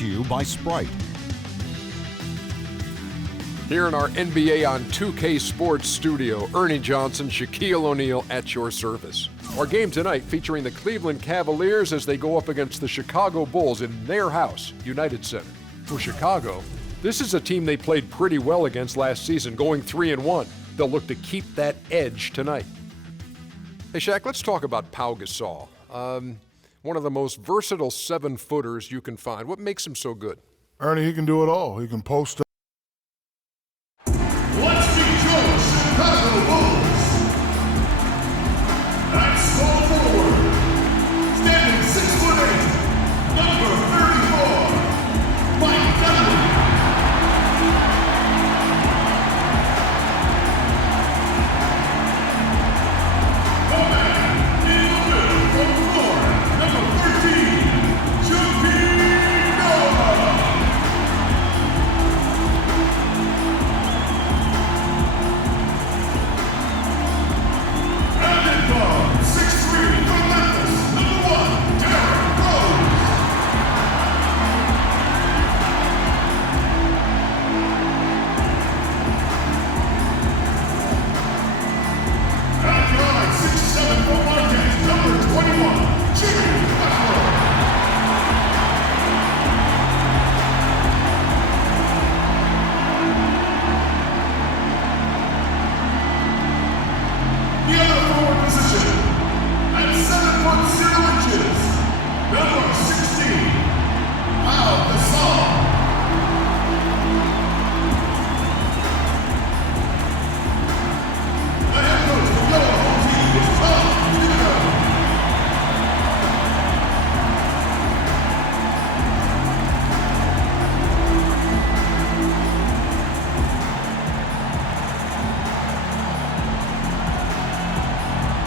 to you by Sprite. Here in our NBA on 2K Sports studio, Ernie Johnson, Shaquille O'Neal at your service. Our game tonight featuring the Cleveland Cavaliers as they go up against the Chicago Bulls in their house, United Center. For Chicago, this is a team they played pretty well against last season, going 3-1. They'll look to keep that edge tonight. Hey, Shaq, let's talk about Pau Gasol. One of the most versatile 7-footers you can find. What makes him so good? Ernie, he can do it all. He can post up. Let's meet your Chicago Bulls. At small forward, standing 6'8", number 34, Mike Dunleavy. The man in the middle from Florida, number 13, Joakim Noah. And in guard, 6'3", from Memphis, number 1, Derrick Rose. At guard, 6'7", from Marquette, number 21, Jimmy Butler. The other forward position, at 7'0", number 16, Pau Gasol. The head coach of the Yellow Home Team is Tom Thibodeau.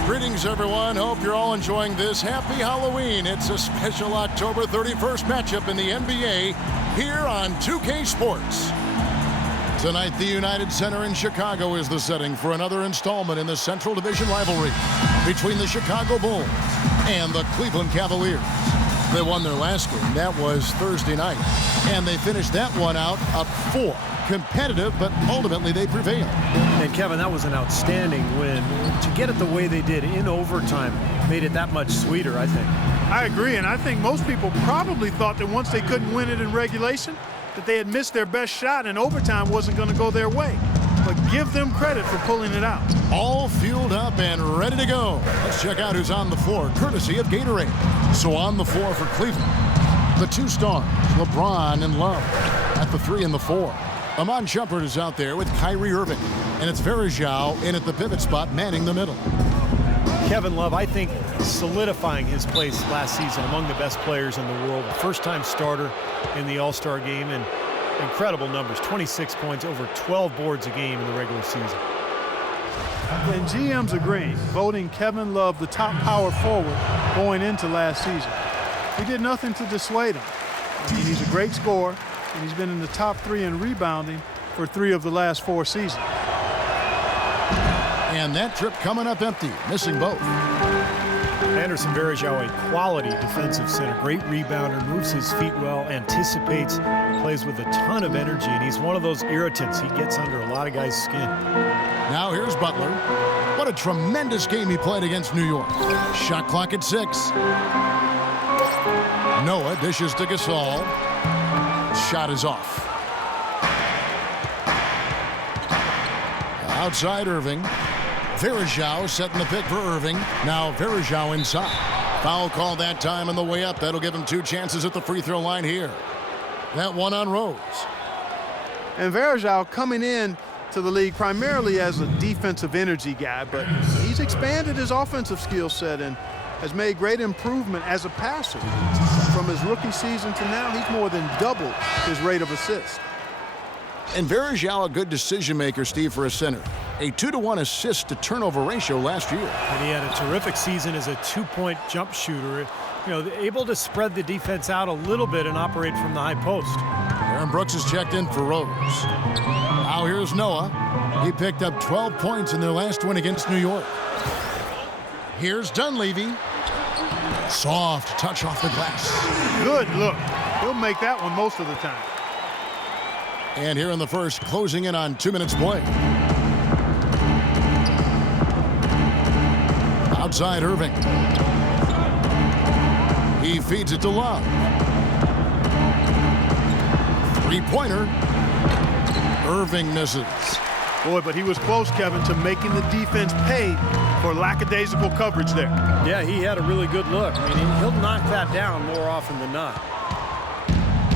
Greetings, everyone. Hope you're all enjoying this. Happy Halloween. It's a special October 31st matchup in the NBA here on 2K Sports. Tonight, the United Center in Chicago is the setting for another installment in the Central Division rivalry between the Chicago Bulls and the Cleveland Cavaliers. They won their last game. That was Thursday night. And they finished that one out up 4. Competitive, but ultimately they prevailed. And Kevin, that was an outstanding win. To get it the way they did in overtime made it that much sweeter, I think. I agree, and I think most people probably thought that once they couldn't win it in regulation, that they had missed their best shot and overtime wasn't going to go their way. But give them credit for pulling it out. All fueled up and ready to go. Let's check out who's on the floor, courtesy of Gatorade. So on the floor for Cleveland, the 2 stars, LeBron and Love, at the 3 and the 4. Iman Shumpert is out there with Kyrie Irving, and it's Varejao in at the pivot spot, manning the middle. Kevin Love, I think, solidifying his place last season among the best players in the world. First-time starter in the All-Star game, and incredible numbers, 26 points, over 12 boards a game in the regular season. And GM's agreeing, voting Kevin Love the top power forward going into last season. He did nothing to dissuade him. I mean, he's a great scorer, and he's been in the top 3 in rebounding for 3 of the last 4 seasons. And that trip coming up empty, missing both. Anderson Varejao, a quality defensive center, great rebounder, moves his feet well, anticipates, plays with a ton of energy, and he's one of those irritants. He gets under a lot of guys' skin. Now here's Butler. What a tremendous game he played against New York. Shot clock at 6. Noah dishes to Gasol. Shot is off. Outside Irving. Varejao setting the pick for Irving. Now Varejao inside. Foul call that time on the way up. That'll give him 2 chances at the free throw line here. That one on Rose. And Varejao coming in to the league primarily as a defensive energy guy, but he's expanded his offensive skill set and has made great improvement as a passer. From his rookie season to now, he's more than doubled his rate of assist. And Varejao, a good decision maker, Steve, for a center. A 2-to-1 assist to turnover ratio last year. And he had a terrific season as a 2-point jump shooter. You know, able to spread the defense out a little bit and operate from the high post. Aaron Brooks is checked in for Rose. Now here's Noah. He picked up 12 points in their last win against New York. Here's Dunleavy. Soft touch off the glass. Good look. He'll make that one most of the time. And here in the first, closing in on 2 minutes play. Outside Irving. He feeds it to Love. Three-pointer. Irving misses. Boy, but he was close, Kevin, to making the defense pay for lackadaisical coverage there. Yeah, he had a really good look. I mean, he'll knock that down more often than not.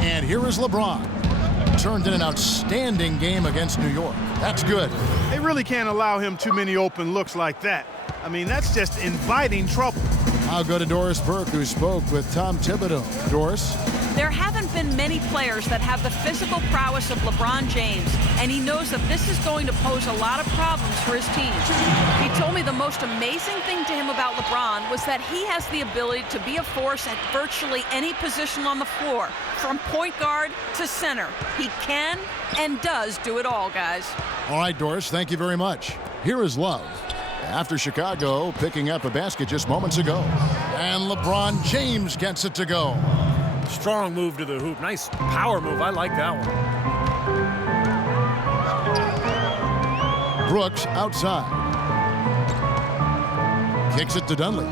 And here is LeBron. Turned in an outstanding game against New York. That's good. They really can't allow him too many open looks like that. I mean, that's just inviting trouble. I'll go to Doris Burke, who spoke with Tom Thibodeau. Doris? There haven't been many players that have the physical prowess of LeBron James, and he knows that this is going to pose a lot of problems for his team. He told me the most amazing thing to him about LeBron was that he has the ability to be a force at virtually any position on the floor, from point guard to center. He can and does do it all, guys. All right, Doris, thank you very much. Here is Love. After Chicago picking up a basket just moments ago. And LeBron James gets it to go. Strong move to the hoop. Nice power move. I like that one. Brooks outside. Kicks it to Dunley.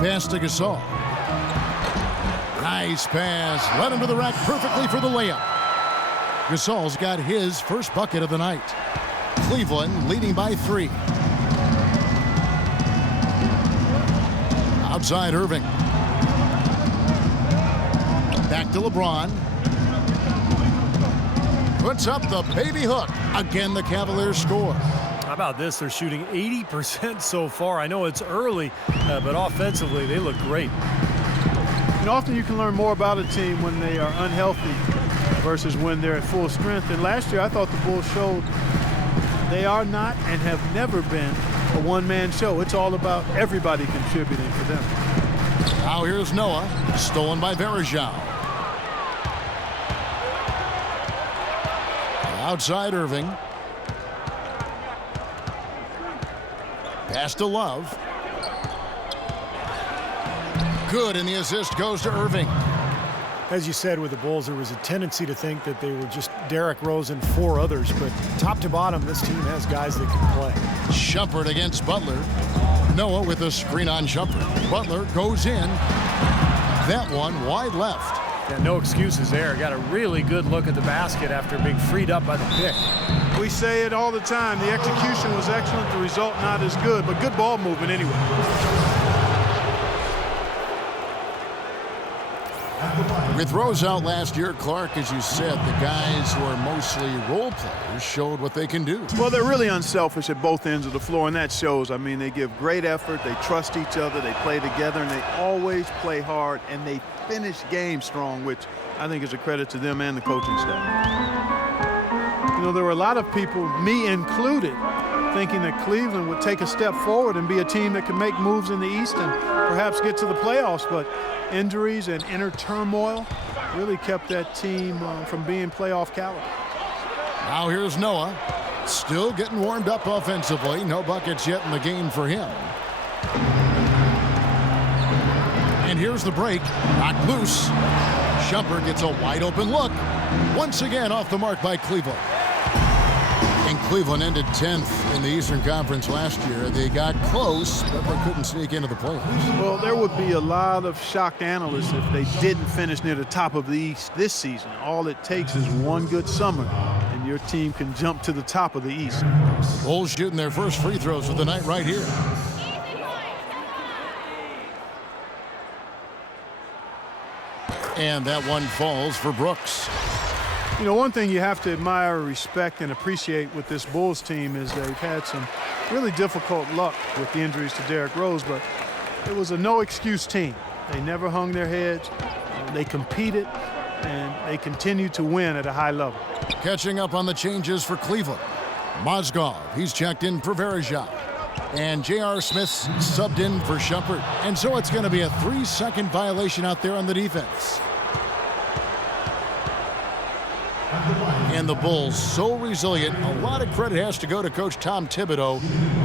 Pass to Gasol. Nice pass. Led him to the rack perfectly for the layup. Gasol's got his first bucket of the night. Cleveland leading by 3. Outside Irving. Back to LeBron. Puts up the baby hook. Again, the Cavaliers score. How about this? They're shooting 80% so far. I know it's early, but offensively, they look great. And often you can learn more about a team when they are unhealthy versus when they're at full strength. And last year, I thought the Bulls showed they are not and have never been a one-man show. It's all about everybody contributing for them. Now here's Noah, stolen by Varejao. Outside Irving. Pass to Love. Good, and the assist goes to Irving. As you said, with the Bulls, there was a tendency to think that they were just Derrick Rose and 4 others, but top to bottom, this team has guys that can play. Shumpert against Butler. Noah with a screen on Shumpert. Butler goes in. That one wide left. Yeah, no excuses there. Got a really good look at the basket after being freed up by the pick. We say it all the time. The execution was excellent, the result not as good, but good ball movement anyway. With Rose out last year, Clark, as you said, the guys who are mostly role players showed what they can do. Well, they're really unselfish at both ends of the floor, and that shows. I mean, they give great effort, they trust each other, they play together, and they always play hard, and they finish games strong, which I think is a credit to them and the coaching staff. You know, there were a lot of people, me included, thinking that Cleveland would take a step forward and be a team that could make moves in the East and perhaps get to the playoffs, but injuries and inner turmoil really kept that team from being playoff caliber. Now here's Noah, still getting warmed up offensively. No buckets yet in the game for him. And here's the break, knocked loose. Shumpert gets a wide open look. Once again off the mark by Cleveland. And Cleveland ended 10th in the Eastern Conference last year. They got close, but they couldn't sneak into the playoffs. Well, there would be a lot of shocked analysts if they didn't finish near the top of the East this season. All it takes is one good summer, and your team can jump to the top of the East. Bulls shooting their first free throws of the night right here. And that one falls for Brooks. You know, one thing you have to admire, respect, and appreciate with this Bulls team is they've had some really difficult luck with the injuries to Derrick Rose, but it was a no-excuse team. They never hung their heads. They competed, and they continued to win at a high level. Catching up on the changes for Cleveland. Mozgov, he's checked in for Varejao. And J.R. Smith's subbed in for Shumpert. And so it's going to be a 3-second violation out there on the defense. And the Bulls so resilient. A lot of credit has to go to Coach Tom Thibodeau.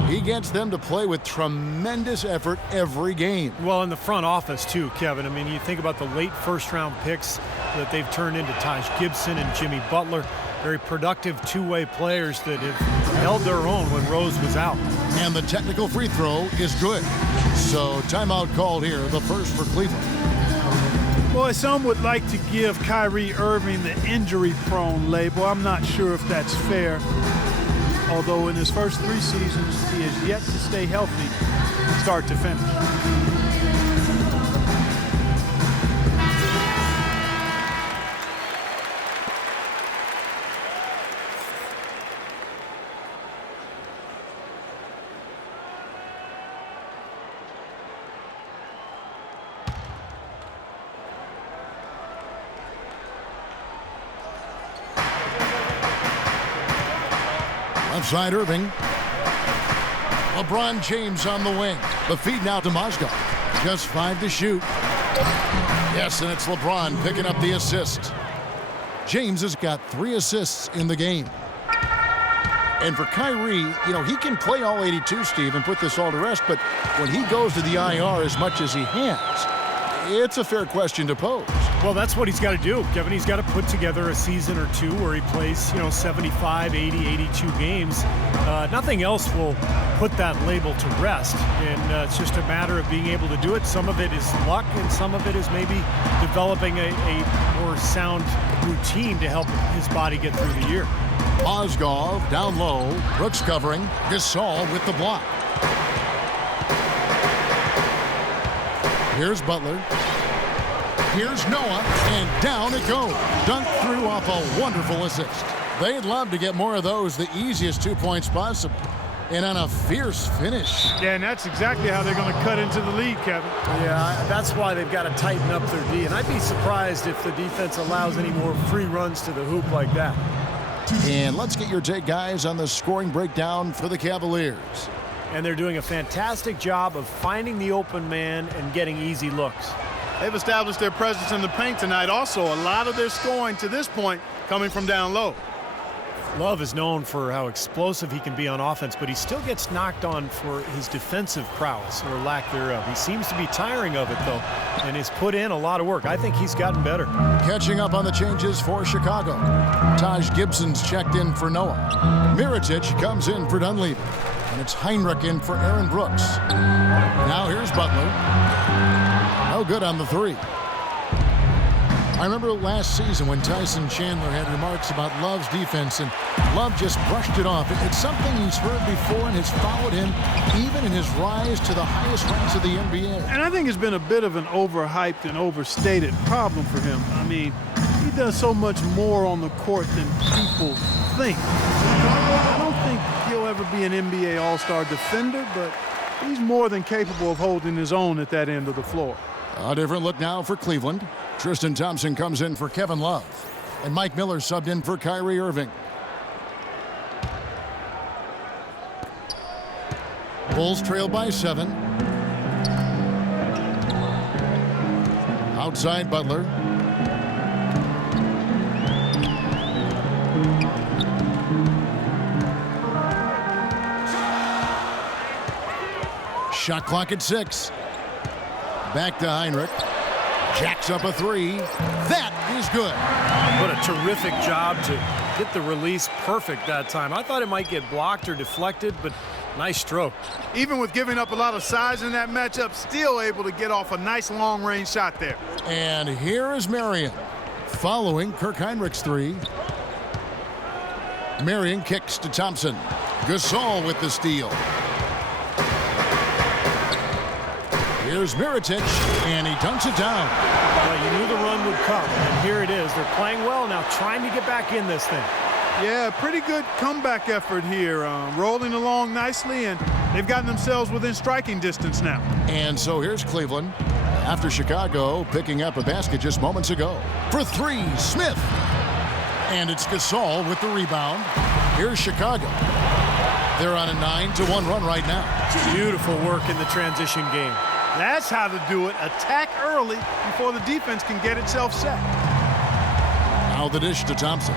He gets them to play with tremendous effort every game. Well, in the front office too, Kevin. I mean, you think about the late first-round picks that they've turned into Taj Gibson and Jimmy Butler. Very productive two-way players that have held their own when Rose was out. And the technical free throw is good. So timeout called here, the first for Cleveland. Boy, some would like to give Kyrie Irving the injury-prone label. I'm not sure if that's fair. Although in his first 3 seasons, he has yet to stay healthy start to finish. Outside Irving. LeBron James on the wing. The feed now to Mozgov. Just 5 to shoot. Yes, and it's LeBron picking up the assist. James has got 3 assists in the game. And for Kyrie, you know, he can play all 82, Steve, and put this all to rest, but when he goes to the IR as much as he has, it's a fair question to pose. Well, that's what he's got to do, Kevin. He's got to put together a season or two where he plays, 75, 80, 82 games. Nothing else will put that label to rest, and it's just a matter of being able to do it. Some of it is luck, and some of it is maybe developing a more sound routine to help his body get through the year. Mozgov down low. Brooks covering. Gasol with the block. Here's Butler. Here's Noah, and down it goes. Dunked through off a wonderful assist. They'd love to get more of those, the easiest 2 points possible. And on a fierce finish. Yeah, and that's exactly how they're going to cut into the lead, Kevin. Yeah, that's why they've got to tighten up their D. And I'd be surprised if the defense allows any more free runs to the hoop like that. And let's get your take, guys, on the scoring breakdown for the Cavaliers. And they're doing a fantastic job of finding the open man and getting easy looks. They've established their presence in the paint tonight. Also, a lot of their scoring to this point coming from down low. Love is known for how explosive he can be on offense, but he still gets knocked on for his defensive prowess or lack thereof. He seems to be tiring of it, though, and has put in a lot of work. I think he's gotten better. Catching up on the changes for Chicago. Taj Gibson's checked in for Noah. Mirotic comes in for Dunleavy. And it's Heinrich in for Aaron Brooks. Now here's Butler. No good on the 3. I remember last season when Tyson Chandler had remarks about Love's defense, and Love just brushed it off. It's something he's heard before and has followed him even in his rise to the highest ranks of the NBA. And I think it's been a bit of an overhyped and overstated problem for him. I mean, he does so much more on the court than people think. I don't think he'll ever be an NBA All-Star defender, but he's more than capable of holding his own at that end of the floor. A different look now for Cleveland. Tristan Thompson comes in for Kevin Love. And Mike Miller subbed in for Kyrie Irving. Bulls trail by 7. Outside Butler. Shot clock at 6. Back to Heinrich. Jacks up a 3. That is good. What a terrific job to get the release perfect that time. I thought it might get blocked or deflected, but nice stroke. Even with giving up a lot of size in that matchup, still able to get off a nice long-range shot there. And here is Marion following Kirk Heinrich's 3. Marion kicks to Thompson. Gasol with the steal. Here's Mirotic, and he dunks it down. Well, you knew the run would come, and here it is. They're playing well now, trying to get back in this thing. Yeah, pretty good comeback effort here. Rolling along nicely, and they've gotten themselves within striking distance now. And so here's Cleveland, after Chicago picking up a basket just moments ago. For 3, Smith. And it's Gasol with the rebound. Here's Chicago. They're on a 9-1 run right now. Beautiful work in the transition game. That's how to do it. Attack early before the defense can get itself set. Now the dish to Thompson.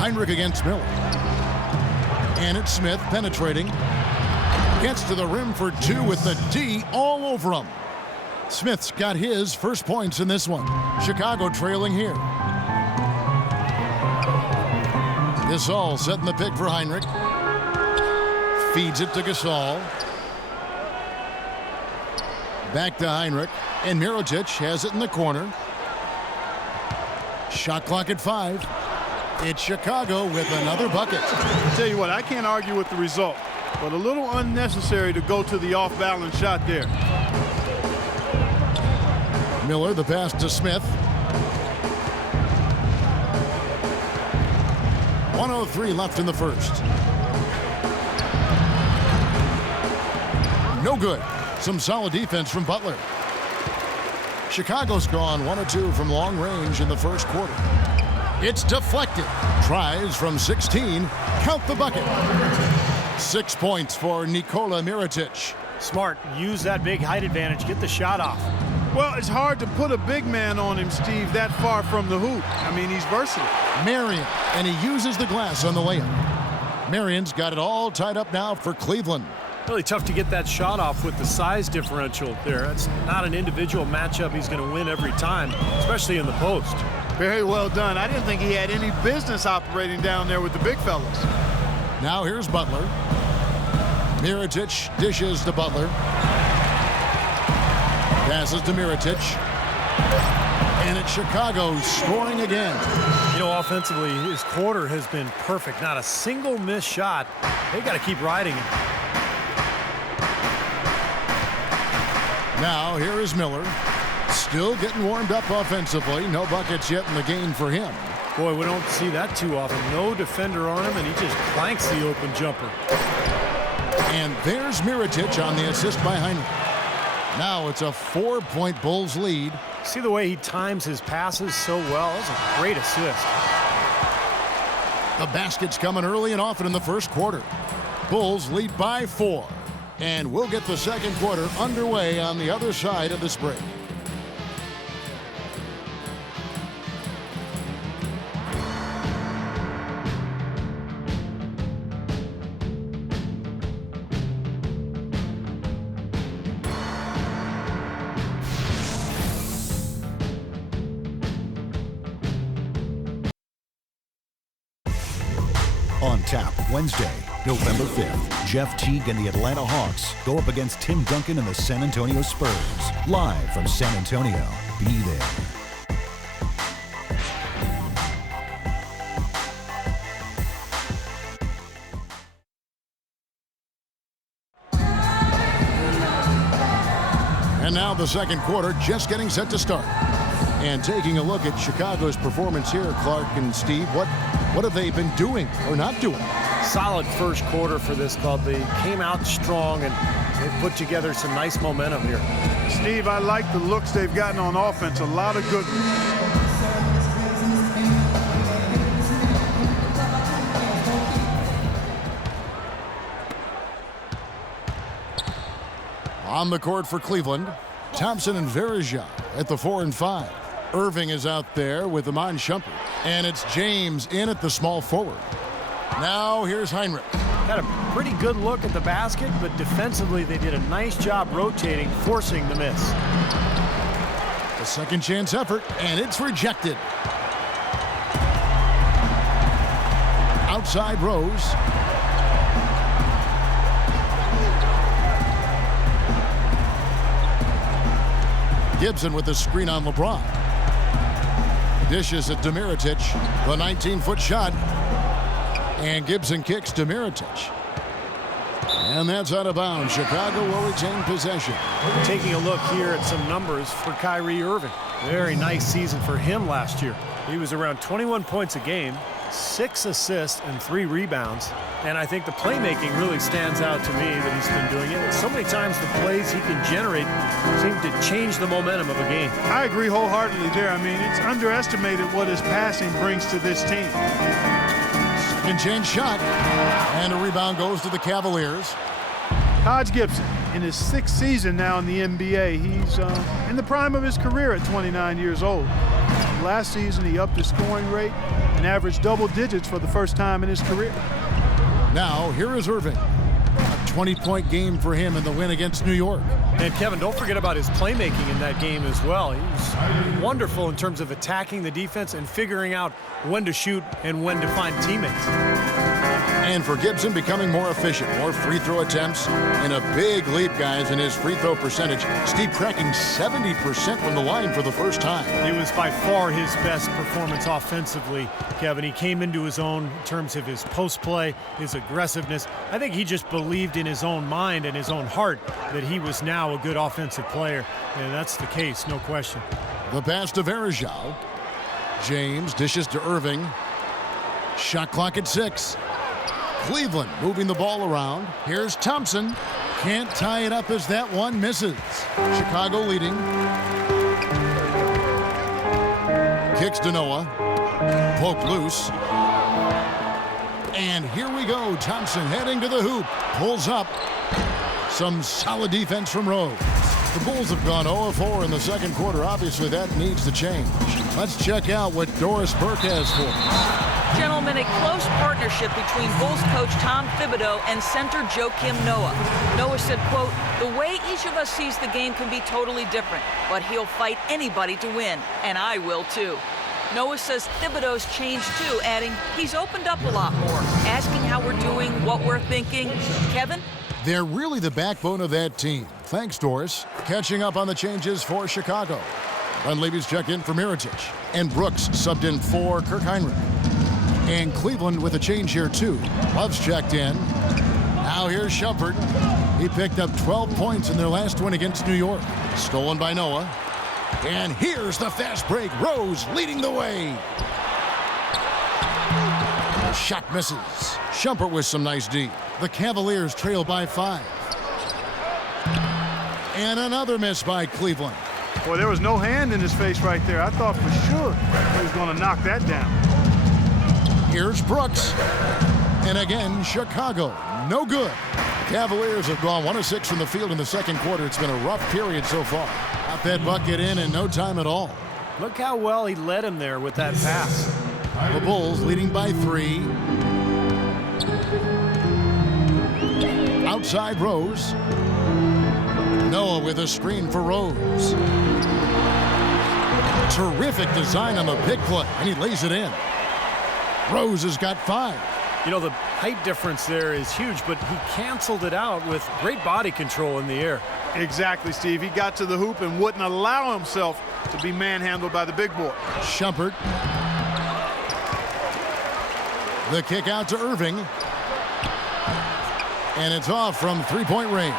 Heinrich against Miller. And it's Smith penetrating. Gets to the rim for two with the D all over him. Smith's got his first points in this one. Chicago trailing here. Gasol setting the pick for Heinrich. Feeds it to Gasol. Back to Heinrich. And Mirotic has it in the corner. Shot clock at 5. It's Chicago with another bucket. I'll tell you what, I can't argue with the result, but a little unnecessary to go to the off-balance shot there. Miller, the pass to Smith. 1:03 left in the first. No good. Some solid defense from Butler. Chicago's gone 1 of 2 from long range in the first quarter. It's deflected. Tries from 16. Count the bucket. 6 points for Nikola Mirotic. Smart. Use that big height advantage. Get the shot off. Well, it's hard to put a big man on him, Steve, that far from the hoop. I mean, he's versatile. Marion, and he uses the glass on the layup. Marion's got it all tied up now for Cleveland. Really tough to get that shot off with the size differential there. It's not an individual matchup he's going to win every time, especially in the post. Very well done. I didn't think he had any business operating down there with the big fellas. Now here's Butler. Mirotic dishes to Butler. Passes to Mirotic. And it's Chicago scoring again. You know, offensively, his quarter has been perfect. Not a single missed shot. They got to keep riding him. Now here is Miller. Still getting warmed up offensively. No buckets yet in the game for him. Boy, we don't see that too often. No defender on him, and he just clanks the open jumper. And there's Mirotic on the assist by Heinrich. Now it's a 4-point Bulls lead. See the way he times his passes so well? That's a great assist. The basket's coming early and often in the first quarter. Bulls lead by 4. And we'll get the second quarter underway on the other side of this break. On tap Wednesday, November 5th, Jeff Teague and the Atlanta Hawks go up against Tim Duncan and the San Antonio Spurs. Live from San Antonio. Be there. And now the second quarter just getting set to start. And taking a look at Chicago's performance here, Clark and Steve, what have they been doing or not doing? Solid first quarter for this club. They came out strong, and they've put together some nice momentum here. Steve, I like the looks they've gotten on offense. A lot of good ones. On the court for Cleveland, Thompson and Varejao at the 4 and 5. Irving is out there with Iman Shumpert. And it's James in at the small forward. Now here's Heinrich. Had a pretty good look at the basket, but defensively they did a nice job rotating, forcing the miss. A second chance effort, and it's rejected. Outside Rose. Gibson with the screen on LeBron. Dishes it to Mirotic. The 19-foot shot. And Gibson kicks to Mirotic. And that's out of bounds. Chicago will retain possession. Taking a look here at some numbers for Kyrie Irving. Very nice season for him last year. He was around 21 points a game, 6 assists, and 3 rebounds. And I think the playmaking really stands out to me that he's been doing it. And so many times the plays he can generate seem to change the momentum of a game. I agree wholeheartedly there. I mean, it's underestimated what his passing brings to this team. Second chance shot. And a rebound goes to the Cavaliers. Taj Gibson, in his 6th season now in the NBA, he's in the prime of his career at 29 years old. Last season, he upped his scoring rate, and averaged double digits for the first time in his career. Now, here is Irving. A 20-point game for him in the win against New York. And Kevin, don't forget about his playmaking in that game as well. He was wonderful in terms of attacking the defense and figuring out when to shoot and when to find teammates. And for Gibson, becoming more efficient, more free throw attempts, and a big leap, guys, in his free throw percentage. Steve cracking 70% from the line for the first time. It was by far his best performance offensively, Kevin. He came into his own in terms of his post play, his aggressiveness. I think he just believed in his own mind and his own heart that he was now a good offensive player, and that's the case, no question. The pass to Varejao. James dishes to Irving. Shot clock at 6. Cleveland moving the ball around. Here's Thompson. Can't tie it up as that one misses. Chicago leading. Kicks to Noah. Poked loose. And here we go. Thompson heading to the hoop. Pulls up. Some solid defense from Rose. The Bulls have gone 0-4 in the second quarter. Obviously, that needs to change. Let's check out what Doris Burke has for us. Gentlemen, a close partnership between Bulls coach Tom Thibodeau and center Joakim Noah. Noah said, quote, "The way each of us sees the game can be totally different, but he'll fight anybody to win, and I will too." Noah says Thibodeau's changed too, adding, "He's opened up a lot more, asking how we're doing, what we're thinking." Kevin? They're really the backbone of that team. Thanks, Doris. Catching up on the changes for Chicago. Dunleavy's checked in for Mirotic. And Brooks subbed in for Kirk Heinrich. And Cleveland with a change here, too. Love's checked in. Now here's Shumpert. He picked up 12 points in their last win against New York. Stolen by Noah. And here's the fast break. Rose leading the way. The shot misses. Shumpert with some nice D. The Cavaliers trail by 5. And another miss by Cleveland. Boy, there was no hand in his face right there. I thought for sure he was going to knock that down. Here's Brooks. And again, Chicago. No good. Cavaliers have gone 1 of 6 from the field in the second quarter. It's been a rough period so far. Got that bucket in no time at all. Look how well he led him there with that pass. The Bulls leading by 3. Outside Rose. Noah with a screen for Rose. Terrific design on the pick play, and he lays it in. Rose has got 5. You know, the height difference there is huge, but he canceled it out with great body control in the air. Exactly, Steve. He got to the hoop and wouldn't allow himself to be manhandled by the big boy. Shumpert. The kick out to Irving. And it's off from three-point range.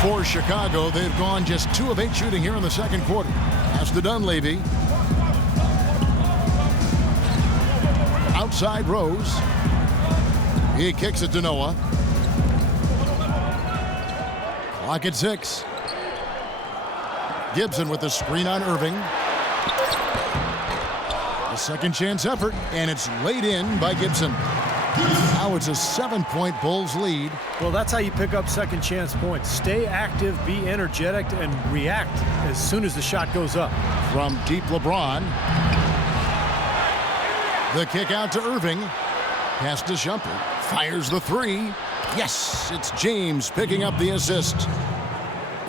For Chicago, they've gone just 2 of 8 shooting here in the second quarter. Pass to Dunleavy. Outside Rose. He kicks it to Noah. Clock at 6. Gibson with the screen on Irving. A second chance effort, and it's laid in by Gibson. Now it's a 7-point Bulls lead. Well, that's how you pick up second chance points. Stay active, be energetic, and react as soon as the shot goes up. From deep LeBron. The kick out to Irving. Pass to Shumpert. Fires the 3. Yes, it's James picking up the assist.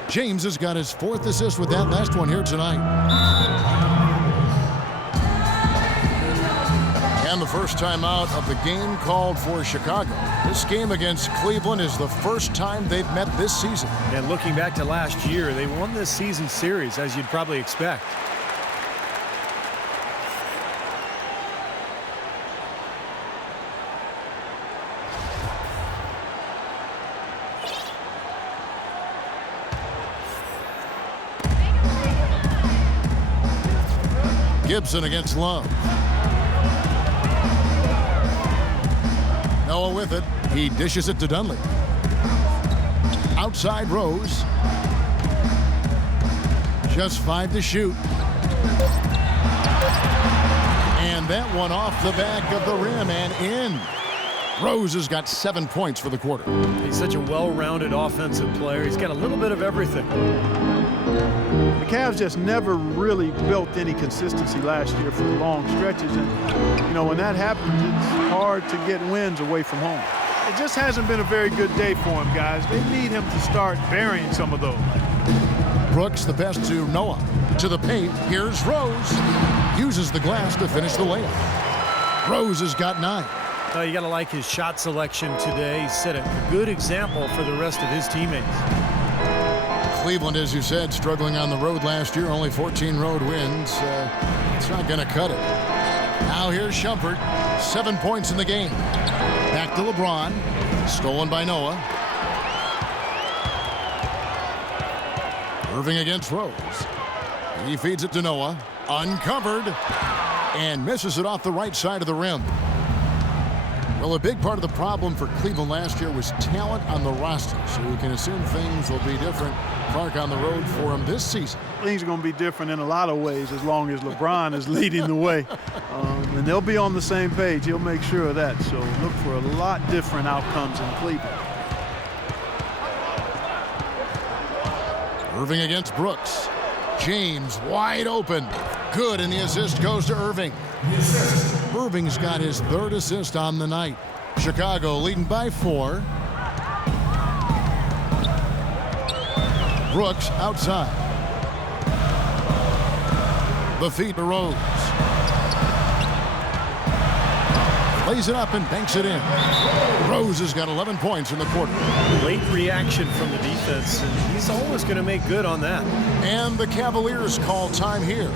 James has got his 4th assist with that last one here tonight. And the first time out of the game called for Chicago. This game against Cleveland is the first time they've met this season. And looking back to last year, they won this season series, as you'd probably expect. Gibson against Love. Noah with it. He dishes it to Dunleavy. Outside Rose. Just 5 to shoot. And that one off the back of the rim and in. Rose has got 7 points for the quarter. He's such a well-rounded offensive player. He's got a little bit of everything. The Cavs just never really built any consistency last year for long stretches. And, you know, when that happens, it's hard to get wins away from home. It just hasn't been a very good day for him, guys. They need him to start burying some of those. Brooks, the pass to Noah. To the paint, here's Rose. Uses the glass to finish the layup. Rose has got 9. You got to like his shot selection today. He set a good example for the rest of his teammates. Cleveland, as you said, struggling on the road last year. Only 14 road wins. It's not going to cut it. Now here's Shumpert. 7 points in the game. Back to LeBron. Stolen by Noah. Irving against Rose. He feeds it to Noah. Uncovered. And misses it off the right side of the rim. Well, a big part of the problem for Cleveland last year was talent on the roster. So we can assume things will be different. Clark on the road for him this season. Things are going to be different in a lot of ways as long as LeBron is leading the way. And they'll be on the same page. He'll make sure of that. So look for a lot different outcomes in Cleveland. Irving against Brooks. James wide open. Good, and the assist goes to Irving. Irving's got his 3rd assist on the night. Chicago leading by 4. Brooks outside. The feed to Rose. Lays it up and banks it in. Rose has got 11 points in the quarter. Late reaction from the defense, and he's always going to make good on that. And the Cavaliers call time here.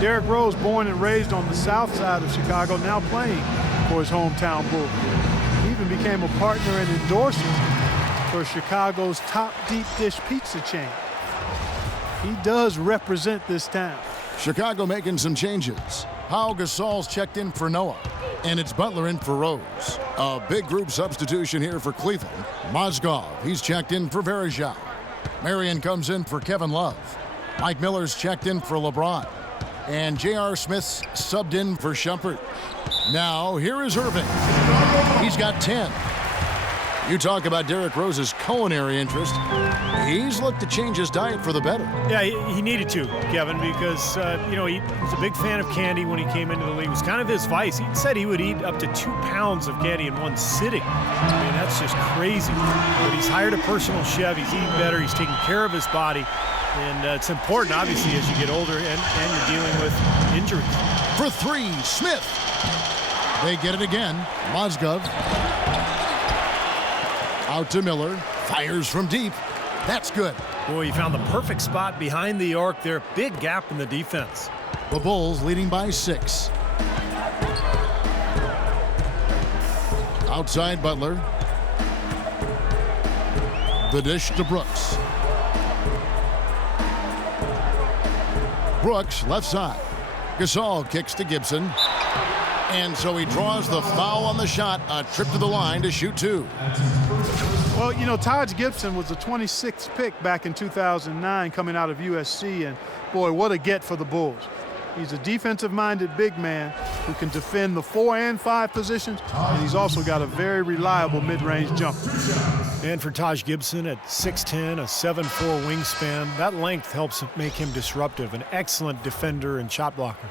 Derrick Rose, born and raised on the south side of Chicago, now playing for his hometown Bulls. He even became a partner and endorser for Chicago's top deep dish pizza chain. He does represent this town. Chicago making some changes. Pau Gasol's checked in for Noah. And it's Butler in for Rose. A big group substitution here for Cleveland. Mozgov, he's checked in for Verejao. Marion comes in for Kevin Love. Mike Miller's checked in for LeBron. And J.R. Smith's subbed in for Shumpert. Now, here is Irving. He's got 10. You talk about Derrick Rose's culinary interest. He's looked to change his diet for the better. Yeah, he needed to, Kevin, because, you know, he was a big fan of candy when he came into the league. It was kind of his vice. He said he would eat up to 2 pounds of candy in one sitting. I mean, that's just crazy. But he's hired a personal chef. He's eating better. He's taking care of his body. And it's important, obviously, as you get older and you're dealing with injuries. For 3, Smith. They get it again. Mozgov. Out to Miller. Fires from deep. That's good. Boy, he found the perfect spot behind the arc there. Big gap in the defense. The Bulls leading by 6. Outside Butler. The dish to Brooks. Brooks, left side. Gasol kicks to Gibson. And so he draws the foul on the shot. A trip to the line to shoot 2. Well, you know, Taj Gibson was the 26th pick back in 2009 coming out of USC. And, boy, what a get for the Bulls. He's a defensive-minded big man who can defend the 4 and 5 positions. And he's also got a very reliable mid-range jumper. And for Taj Gibson at 6'10", a 7'4" wingspan, that length helps make him disruptive. An excellent defender and shot blocker.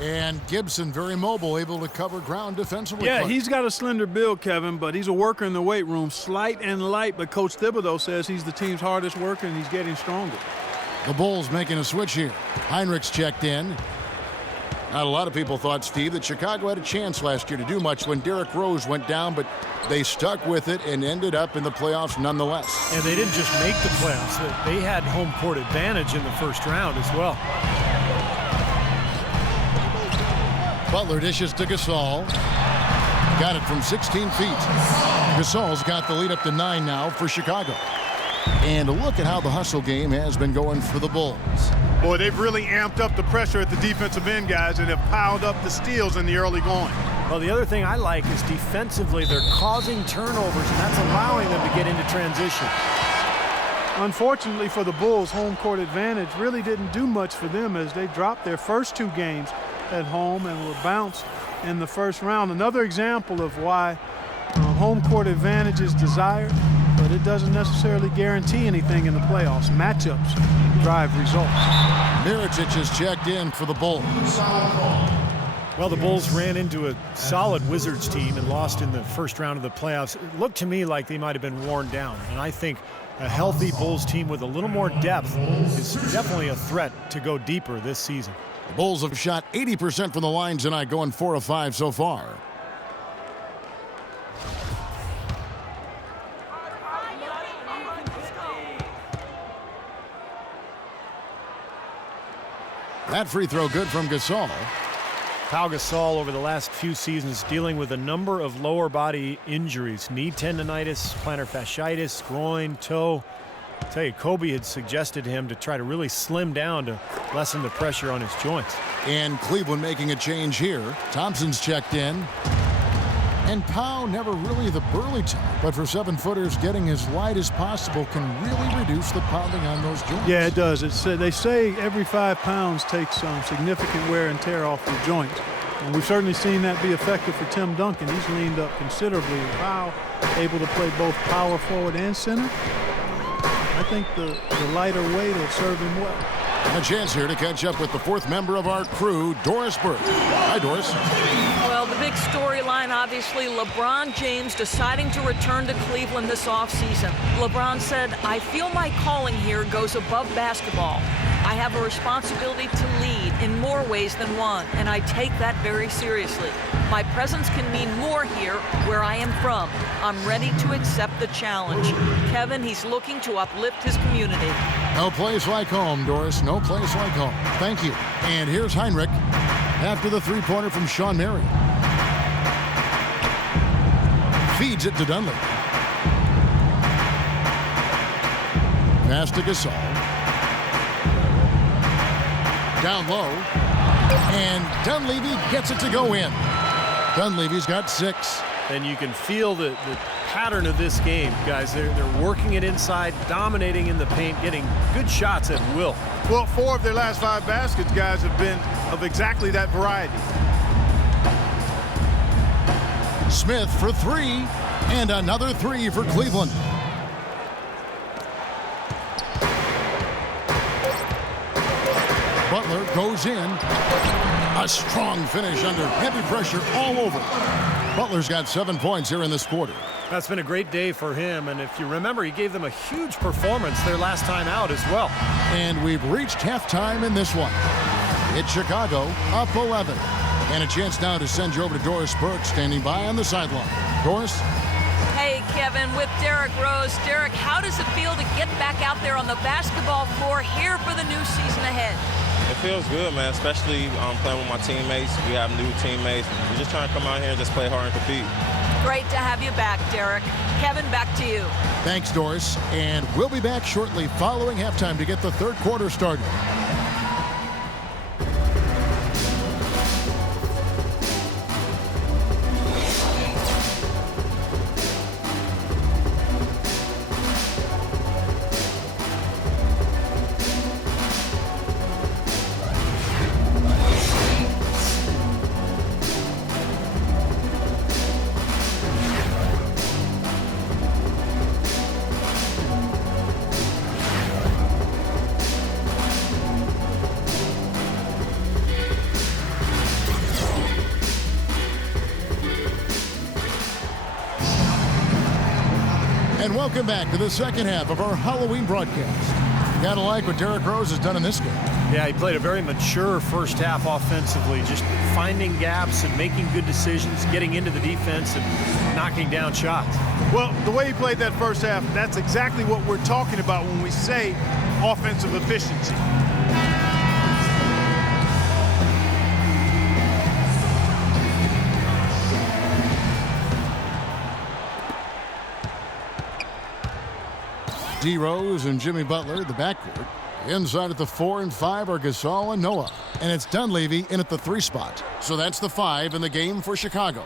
And Gibson very mobile, able to cover ground defensively. Yeah, he's got a slender build, Kevin, but he's a worker in the weight room. Slight and light, but Coach Thibodeau says he's the team's hardest worker and he's getting stronger. The Bulls making a switch here. Heinrichs checked in. Not a lot of people thought, Steve, that Chicago had a chance last year to do much when Derrick Rose went down, but they stuck with it and ended up in the playoffs nonetheless. And they didn't just make the playoffs. They had home court advantage in the first round as well. Butler dishes to Gasol. Got it from 16 feet. Gasol's got the lead up to 9 now for Chicago. And look at how the hustle game has been going for the Bulls. Boy, they've really amped up the pressure at the defensive end, guys, and have piled up the steals in the early going. Well, the other thing I like is defensively, they're causing turnovers, and that's allowing them to get into transition. Unfortunately for the Bulls, home court advantage really didn't do much for them as they dropped their first 2 games at home and were bounced in the first round. Another example of why home court advantage is desired. but it doesn't necessarily guarantee anything in the playoffs. Matchups drive results. Mirotic is checked in for the Bulls. Well, the Bulls ran into a solid Wizards team and lost in the first round of the playoffs. It looked to me like they might have been worn down, and I think a healthy Bulls team with a little more depth is definitely a threat to go deeper this season. The Bulls have shot 80% from the line tonight, going 4 of 5 so far. That free throw good from Gasol. Pau Gasol over the last few seasons dealing with a number of lower body injuries. Knee tendonitis, plantar fasciitis, groin, toe. I tell you, Kobe had suggested to him to try to really slim down to lessen the pressure on his joints. And Cleveland making a change here. Thompson's checked in. And Pau, never really the burly type, but for 7-footers, getting as light as possible can really reduce the pounding on those joints. Yeah, it does. They say every 5 pounds takes some significant wear and tear off the joints. And we've certainly seen that be effective for Tim Duncan. He's leaned up considerably. Pau able to play both power forward and center. I think the lighter weight will serve him well. A chance here to catch up with the 4th member of our crew, Doris Burke. Hi, Doris. Well, the big storyline, obviously, LeBron James deciding to return to Cleveland this offseason. LeBron said, "I feel my calling here goes above basketball. I have a responsibility to lead in more ways than one, and I take that very seriously. My presence can mean more here where I am from. I'm ready to accept the challenge." Kevin, he's looking to uplift his community. No place like home, Doris. No place like home. Thank you. And here's Heinrich after the three-pointer from Sean Marion. Feeds it to Dunleavy. Pass to Gasol. Down low. And Dunleavy gets it to go in. Dunleavy's got 6. And you can feel the pattern of this game, guys. They're working it inside, dominating in the paint, getting good shots at will. Well, 4 of their last 5 baskets, guys, have been of exactly that variety. Smith for 3, and another 3 for Cleveland. Butler goes in. A strong finish under heavy pressure all over. Butler's got 7 points here in this quarter. That's been a great day for him, and if you remember, he gave them a huge performance their last time out as well. And we've reached halftime in this one. It's Chicago up 11. And a chance now to send you over to Doris Burke standing by on the sideline. Doris? Hey, Kevin, with Derrick Rose. Derrick, how does it feel to get back out there on the basketball floor here for the new season ahead? It feels good, man, especially playing with my teammates. We have new teammates. We're just trying to come out here and just play hard and compete. Great to have you back, Derrick. Kevin, back to you. Thanks, Doris. And we'll be back shortly following halftime to get the third quarter started. And welcome back to the second half of our Halloween broadcast. You gotta like what Derrick Rose has done in this game. Yeah, he played a very mature first half offensively, just finding gaps and making good decisions, getting into the defense and knocking down shots. Well, the way he played that first half, that's exactly what we're talking about when we say offensive efficiency. D. Rose and Jimmy Butler, the backcourt. Inside at the 4 and 5 are Gasol and Noah. And it's Dunleavy in at the 3 spot. So that's the 5 in the game for Chicago.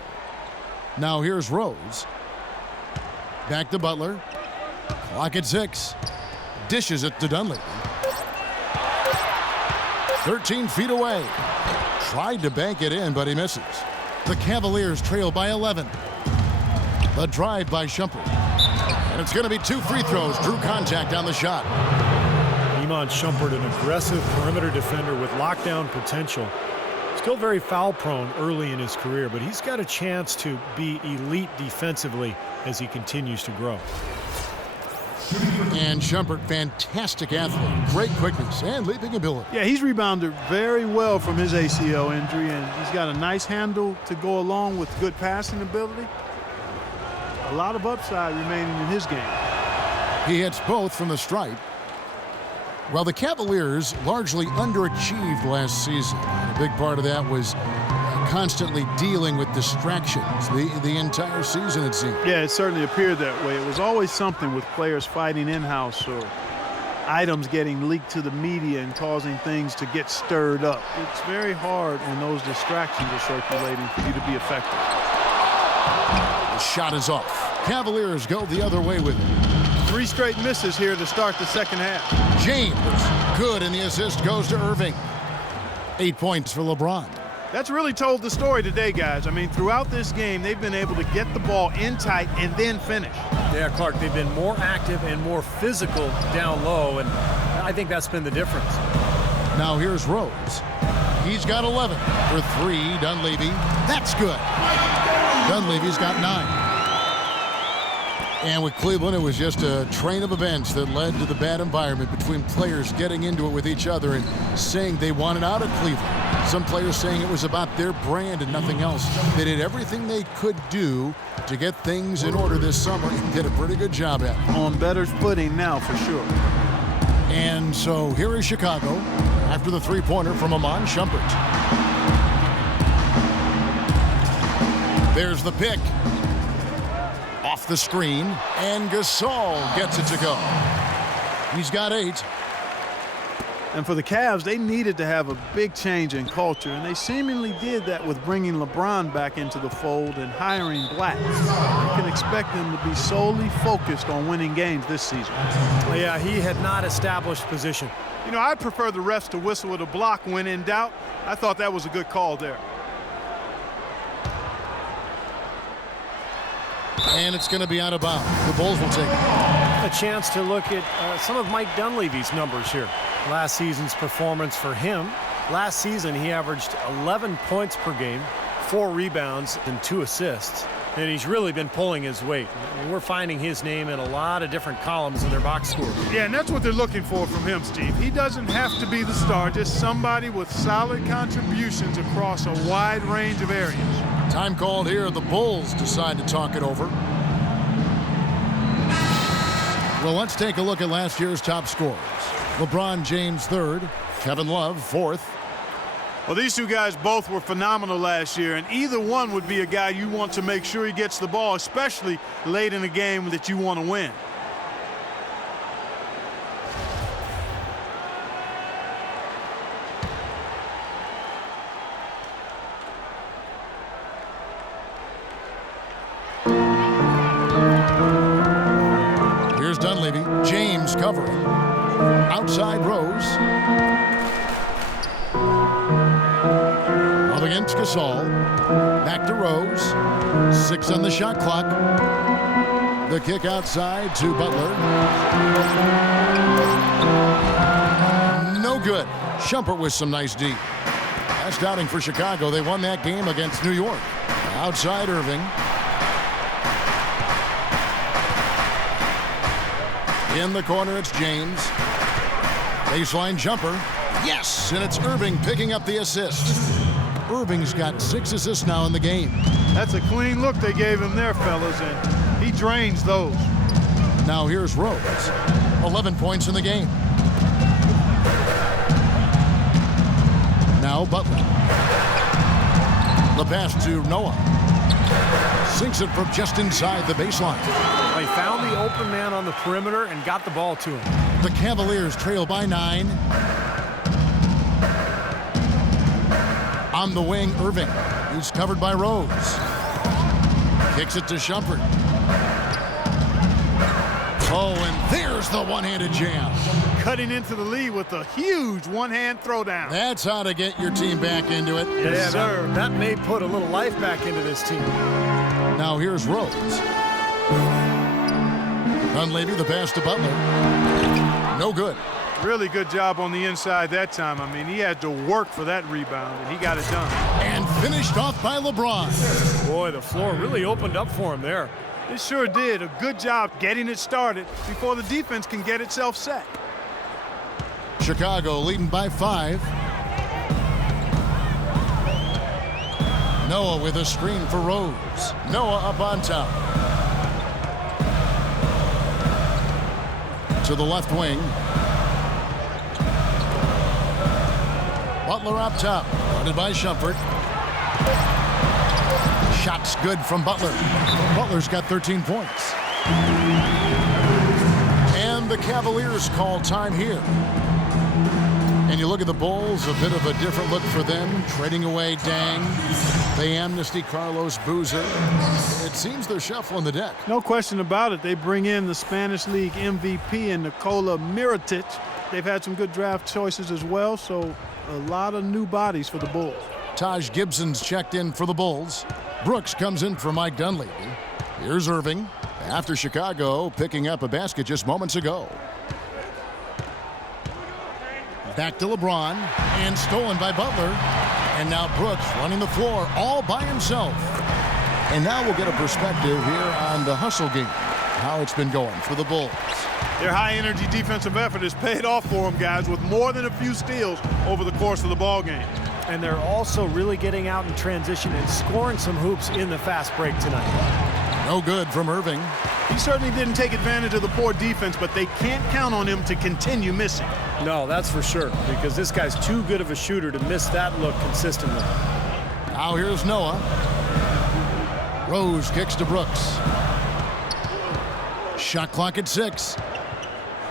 Now here's Rose. Back to Butler. Clock at 6. Dishes it to Dunleavy. 13 feet away. Tried to bank it in, but he misses. The Cavaliers trail by 11. The drive by Shumpert. And it's going to be 2 free throws. Drew contact on the shot. Iman Shumpert, an aggressive perimeter defender with lockdown potential. Still very foul prone early in his career, but he's got a chance to be elite defensively as he continues to grow. And Shumpert, fantastic athlete, great quickness and leaping ability. Yeah, he's rebounded very well from his ACL injury, and he's got a nice handle to go along with good passing ability. A lot of upside remaining in his game. He hits both from the stripe. Well, the Cavaliers largely underachieved last season. And a big part of that was constantly dealing with distractions the entire season, it seemed. Yeah, it certainly appeared that way. It was always something with players fighting in-house or items getting leaked to the media and causing things to get stirred up. It's very hard when those distractions are circulating for you to be effective. The shot is off. Cavaliers go the other way with it. 3 straight misses here to start the second half. James, good, and the assist goes to Irving. 8 points for LeBron. That's really told the story today, guys. I mean, throughout this game, they've been able to get the ball in tight and then finish. Yeah, Clark, they've been more active and more physical down low, and I think that's been the difference. Now here's Rose. He's got 11 for 3. Dunleavy, that's good. Dunleavy's got 9. And with Cleveland, it was just a train of events that led to the bad environment between players getting into it with each other and saying they wanted out of Cleveland. Some players saying it was about their brand and nothing else. They did everything they could do to get things in order this summer and did a pretty good job at it. On better footing now, for sure. And so here is Chicago after the three-pointer from Iman Shumpert. There's the pick. Off the screen, and Gasol gets it to go. He's got 8. And for the Cavs, they needed to have a big change in culture, and they seemingly did that with bringing LeBron back into the fold and hiring Black. You can expect them to be solely focused on winning games this season. Yeah, he had not established position. You know, I prefer the refs to whistle with a block when in doubt. I thought that was a good call there. And it's going to be out of bounds. The Bulls will take it. A chance to look at some of Mike Dunleavy's numbers here. Last season's performance for him. Last season, he averaged 11 points per game, 4 rebounds, and 2 assists. And he's really been pulling his weight. And we're finding his name in a lot of different columns in their box score. Yeah, and that's what they're looking for from him, Steve. He doesn't have to be the star, just somebody with solid contributions across a wide range of areas. Time called here. The Bulls decide to talk it over. Well, let's take a look at last year's top scorers. LeBron James 3rd, Kevin Love 4th. Well, these two guys both were phenomenal last year, and either one would be a guy you want to make sure he gets the ball, especially late in a game that you want to win. Here's Dunleavy. James covering. Outside Rose. Up against Gasol. Back to Rose. 6 on the shot clock. The kick outside to Butler. No good. Shumpert with some nice D. Last outing for Chicago. They won that game against New York. Outside Irving. In the corner, it's James. Baseline jumper. Yes, and it's Irving picking up the assist. Irving's got 6 assists now in the game. That's a clean look they gave him there, fellas, and he drains those. Now here's Rose. 11 points in the game. Now Butler. The pass to Noah. Sinks it from just inside the baseline. He found the open man on the perimeter and got the ball to him. The Cavaliers trail by 9. On the wing, Irving, who's covered by Rose. Kicks it to Shumpert. Oh, and there's the one-handed jam. Cutting into the lead with a huge one-hand throwdown. That's how to get your team back into it. Yes, sir. That may put a little life back into this team. Now here's Rose. Dunleavy, the pass to Butler. No good. Really good job on the inside that time. I mean, he had to work for that rebound, and he got it done. And finished off by LeBron. Boy, the floor really opened up for him there. It sure did. A good job getting it started before the defense can get itself set. Chicago leading by 5. Noah with a screen for Rose. Noah up on top. To the left wing. Butler up top. Guarded by Shumpert. Shot's good from Butler. Butler's got 13 points. And the Cavaliers call time here. And you look at the Bulls, a bit of a different look for them. Trading away Dang. They amnesty Carlos Boozer. It seems they're shuffling the deck. No question about it. They bring in the Spanish League MVP and Nikola Mirotic. They've had some good draft choices as well, so a lot of new bodies for the Bulls. Taj Gibson's checked in for the Bulls. Brooks comes in for Mike Dunleavy. Here's Irving after Chicago picking up a basket just moments ago. Back to LeBron and stolen by Butler. And now Brooks running the floor all by himself. And now we'll get a perspective here on the hustle game, how it's been going for the Bulls. Their high-energy defensive effort has paid off for them, guys, with more than a few steals over the course of the ball game. And they're also really getting out in transition and scoring some hoops in the fast break tonight. No good from Irving. He certainly didn't take advantage of the poor defense, but they can't count on him to continue missing. No, that's for sure, because this guy's too good of a shooter to miss that look consistently. Now here's Noah. Rose kicks to Brooks. Shot clock at 6.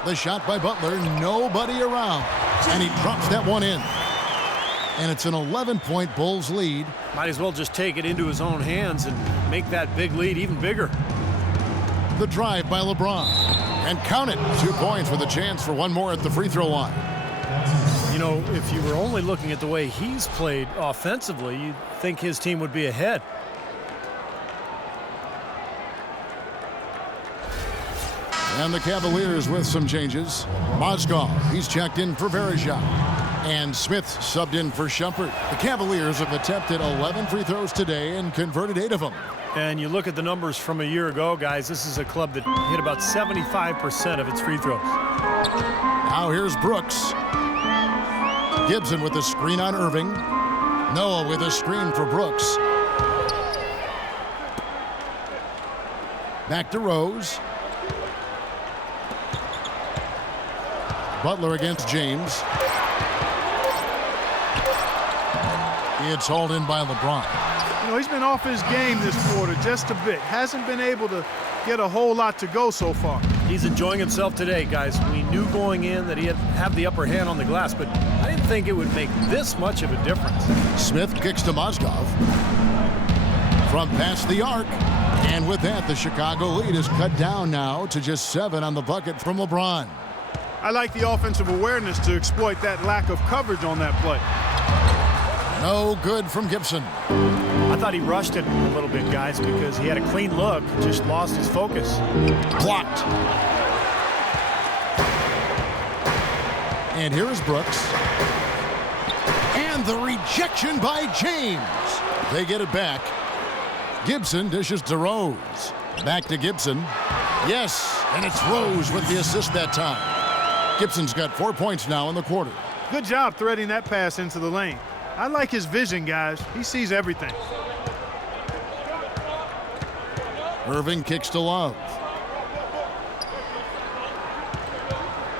The shot by Butler, nobody around. And he drops that one in. And it's an 11-point Bulls lead. Might as well just take it into his own hands and make that big lead even bigger. The drive by LeBron. And count it. 2 points with a chance for one more at the free throw line. You know, if you were only looking at the way he's played offensively, you'd think his team would be ahead. And the Cavaliers with some changes. Mozgov, he's checked in for Verejao. And Smith subbed in for Shumpert. The Cavaliers have attempted 11 free throws today and converted 8 of them. And you look at the numbers from a year ago, guys, this is a club that hit about 75% of its free throws. Now here's Brooks. Gibson with the screen on Irving. Noah with a screen for Brooks. Back to Rose. Butler against James. It's hauled in by LeBron. You know, he's been off his game this quarter just a bit. Hasn't been able to get a whole lot to go so far. He's enjoying himself today, guys. We knew going in that he'd have the upper hand on the glass, but I didn't think it would make this much of a difference. Smith kicks to Mozgov. From past the arc. And with that, the Chicago lead is cut down now to just 7 on the bucket from LeBron. I like the offensive awareness to exploit that lack of coverage on that play. No good from Gibson. I thought he rushed it a little bit, guys, because he had a clean look, just lost his focus. Blocked. And here is Brooks. And the rejection by James. They get it back. Gibson dishes to Rose. Back to Gibson. Yes, and it's Rose with the assist that time. Gibson's got 4 points now in the quarter. Good job threading that pass into the lane. I like his vision, guys. He sees everything. Irving kicks to Love.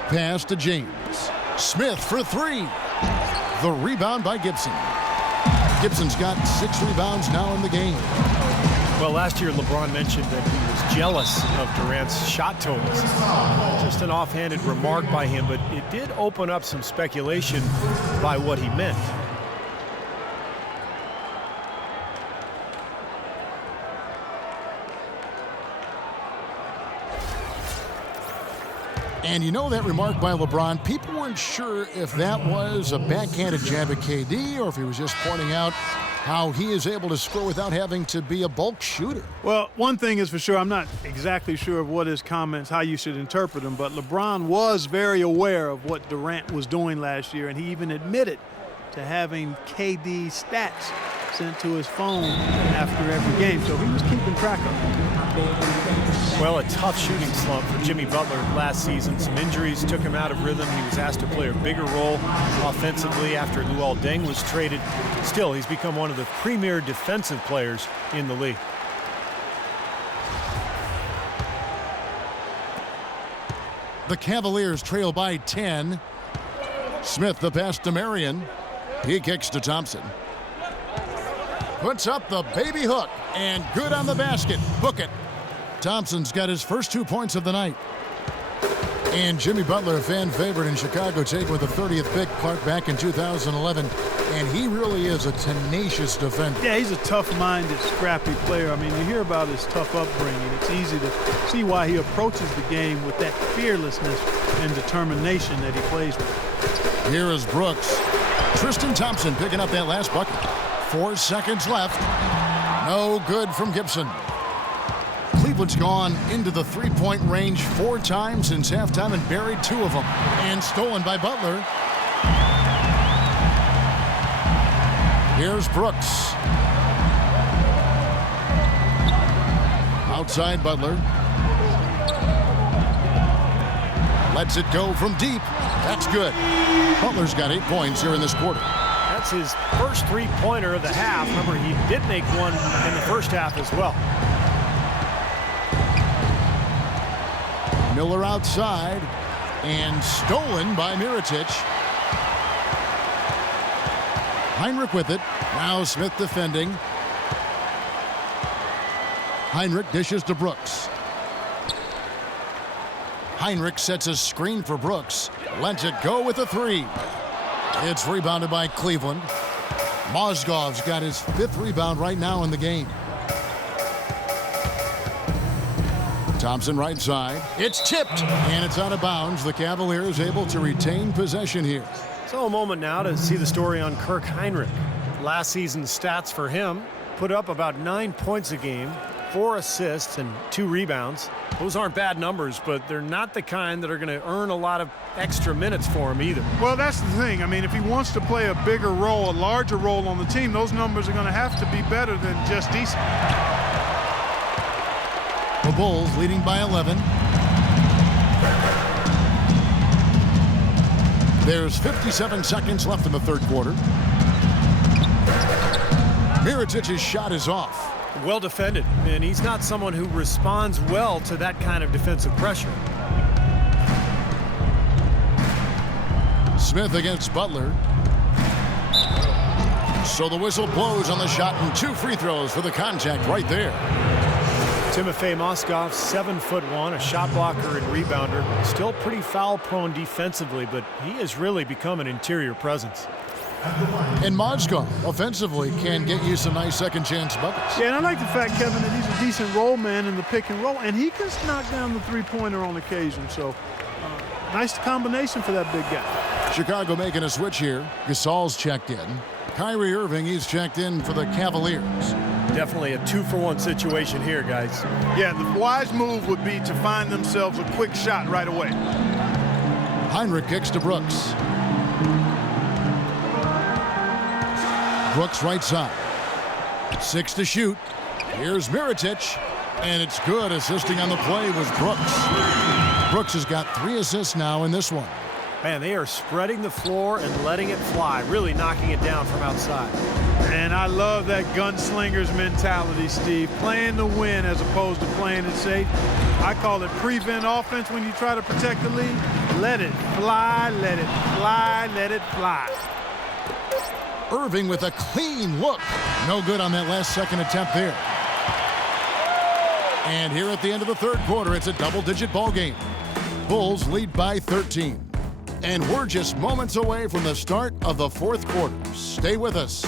Pass to James. Smith for 3. The rebound by Gibson. Gibson's got 6 rebounds now in the game. Well, last year LeBron mentioned that he was jealous of Durant's shot totals. Just an offhanded remark by him, but it did open up some speculation by what he meant. And you know that remark by LeBron, people weren't sure if that was a backhanded jab at KD or if he was just pointing out how he is able to score without having to be a bulk shooter. Well, one thing is for sure, I'm not exactly sure of what his comments, how you should interpret them, but LeBron was very aware of what Durant was doing last year, and he even admitted to having KD's stats sent to his phone after every game, so he was keeping track of it. Well, a tough shooting slump for Jimmy Butler last season. Some injuries took him out of rhythm. He was asked to play a bigger role offensively after Luol Deng was traded. Still, he's become one of the premier defensive players in the league. The Cavaliers trail by 10. Smith the pass to Marion. He kicks to Thompson. Puts up the baby hook, and good on the basket. Book it. Thompson's got his first 2 points of the night. And Jimmy Butler, a fan favorite in Chicago, taken with the 30th pick, Clark, back in 2011. And he really is a tenacious defender. Yeah, he's a tough-minded, scrappy player. I mean, you hear about his tough upbringing. It's easy to see why he approaches the game with that fearlessness and determination that he plays with. Here is Brooks. Tristan Thompson picking up that last bucket. 4 seconds left. No good from Gibson. Cleveland's gone into the three-point range 4 times since halftime and buried 2 of them. And stolen by Butler. Here's Brooks. Outside Butler. Lets it go from deep. That's good. Butler's got 8 points here in this quarter. That's his first three-pointer of the half. Remember, he did make one in the first half as well. Miller outside and stolen by Mirotic. Heinrich with it. Now Smith defending. Heinrich dishes to Brooks. Heinrich sets a screen for Brooks. Lets it go with a 3. It's rebounded by Cleveland. Mozgov's got his 5th rebound right now in the game. Thompson right side. It's tipped, and it's out of bounds. The Cavaliers able to retain possession here. So a moment now to see the story on Kirk Heinrich. Last season's stats for him put up about 9 points a game, 4 assists, and 2 rebounds. Those aren't bad numbers, but they're not the kind that are going to earn a lot of extra minutes for him either. Well, that's the thing. I mean, if he wants to play a bigger role, a larger role on the team, those numbers are going to have to be better than just decent. The Bulls leading by 11. There's 57 seconds left in the third quarter. Mirotic's shot is off. Well defended, and he's not someone who responds well to that kind of defensive pressure. Smith against Butler. So the whistle blows on the shot, and 2 free throws for the contact right there. Timofey Moskov, 7'1", a shot blocker and rebounder. Still pretty foul-prone defensively, but he has really become an interior presence. And Mozgov, offensively, can get you some nice second-chance buckets. Yeah, and I like the fact, Kevin, that he's a decent roll man in the pick and roll, and he can knock down the three-pointer on occasion. So, nice combination for that big guy. Chicago making a switch here. Gasol's checked in. Kyrie Irving, he's checked in for the Cavaliers. Definitely a 2-for-1 situation here, guys. Yeah, the wise move would be to find themselves a quick shot right away. Heinrich kicks to Brooks. Brooks right side. 6 to shoot. Here's Mirotic, and it's good. Assisting on the play was Brooks. Brooks has got 3 assists now in this one. Man, they are spreading the floor and letting it fly, really knocking it down from outside. And I love that gunslinger's mentality, Steve. Playing to win as opposed to playing it safe. I call it prevent offense when you try to protect the lead. Let it fly, let it fly, let it fly. Irving with a clean look. No good on that last second attempt there. And here at the end of the third quarter, it's a double-digit ball game. Bulls lead by 13. And we're just moments away from the start of the fourth quarter. Stay with us.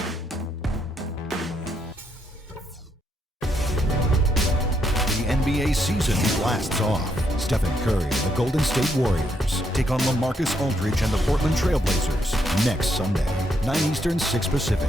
The NBA season blasts off. Stephen Curry and the Golden State Warriors take on LaMarcus Aldridge and the Portland Trail Blazers next Sunday, 9 Eastern, 6 Pacific.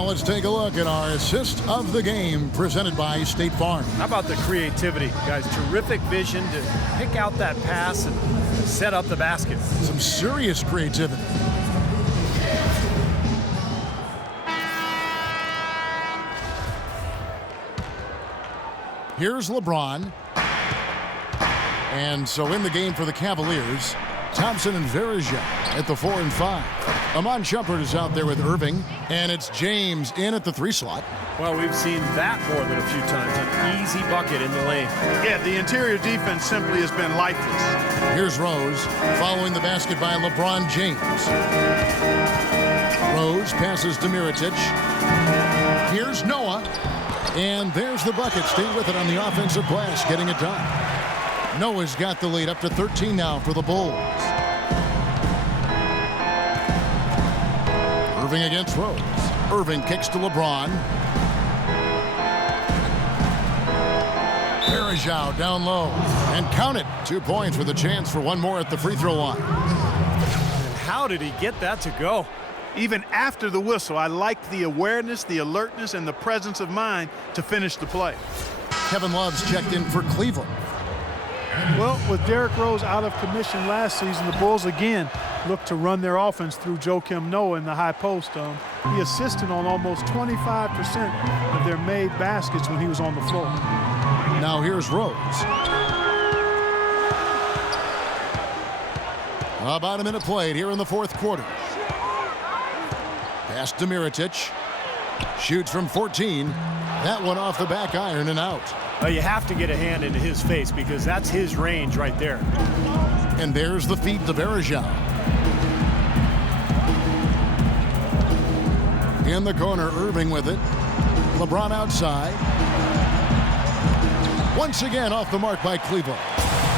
Now let's take a look at our assist of the game presented by State Farm. How about the creativity, guys? Terrific vision to pick out that pass and set up the basket. Some serious creativity. Here's LeBron. And so in the game for the Cavaliers, Thompson and Verja at the 4 and 5. Iman Shumpert is out there with Irving, and it's James in at the 3 slot. Well, we've seen that more than a few times. An easy bucket in the lane. Yeah, the interior defense simply has been lifeless. Here's Rose following the basket by LeBron James. Rose passes to Mirotic. Here's Noah. And there's the bucket. Staying with it on the offensive glass, getting it done. Noah's got the lead up to 13 now for the Bulls. Irving against Rose. Irving kicks to LeBron. Verja down low. And count it. 2 points with a chance for one more at the free throw line. And how did he get that to go? Even after the whistle, I liked the awareness, the alertness, and the presence of mind to finish the play. Kevin Love's checked in for Cleveland. Well, with Derrick Rose out of commission last season, the Bulls again look to run their offense through Joakim Noah in the high post. He assisted on almost 25% of their made baskets when he was on the floor. Now here's Rose. About a minute played here in the fourth quarter. Pass to Mirotic. Shoots from 14. That one off the back iron and out. You have to get a hand into his face because that's his range right there. And there's the feed to Verja. In the corner, Irving with it. LeBron outside. Once again off the mark by Cleveland.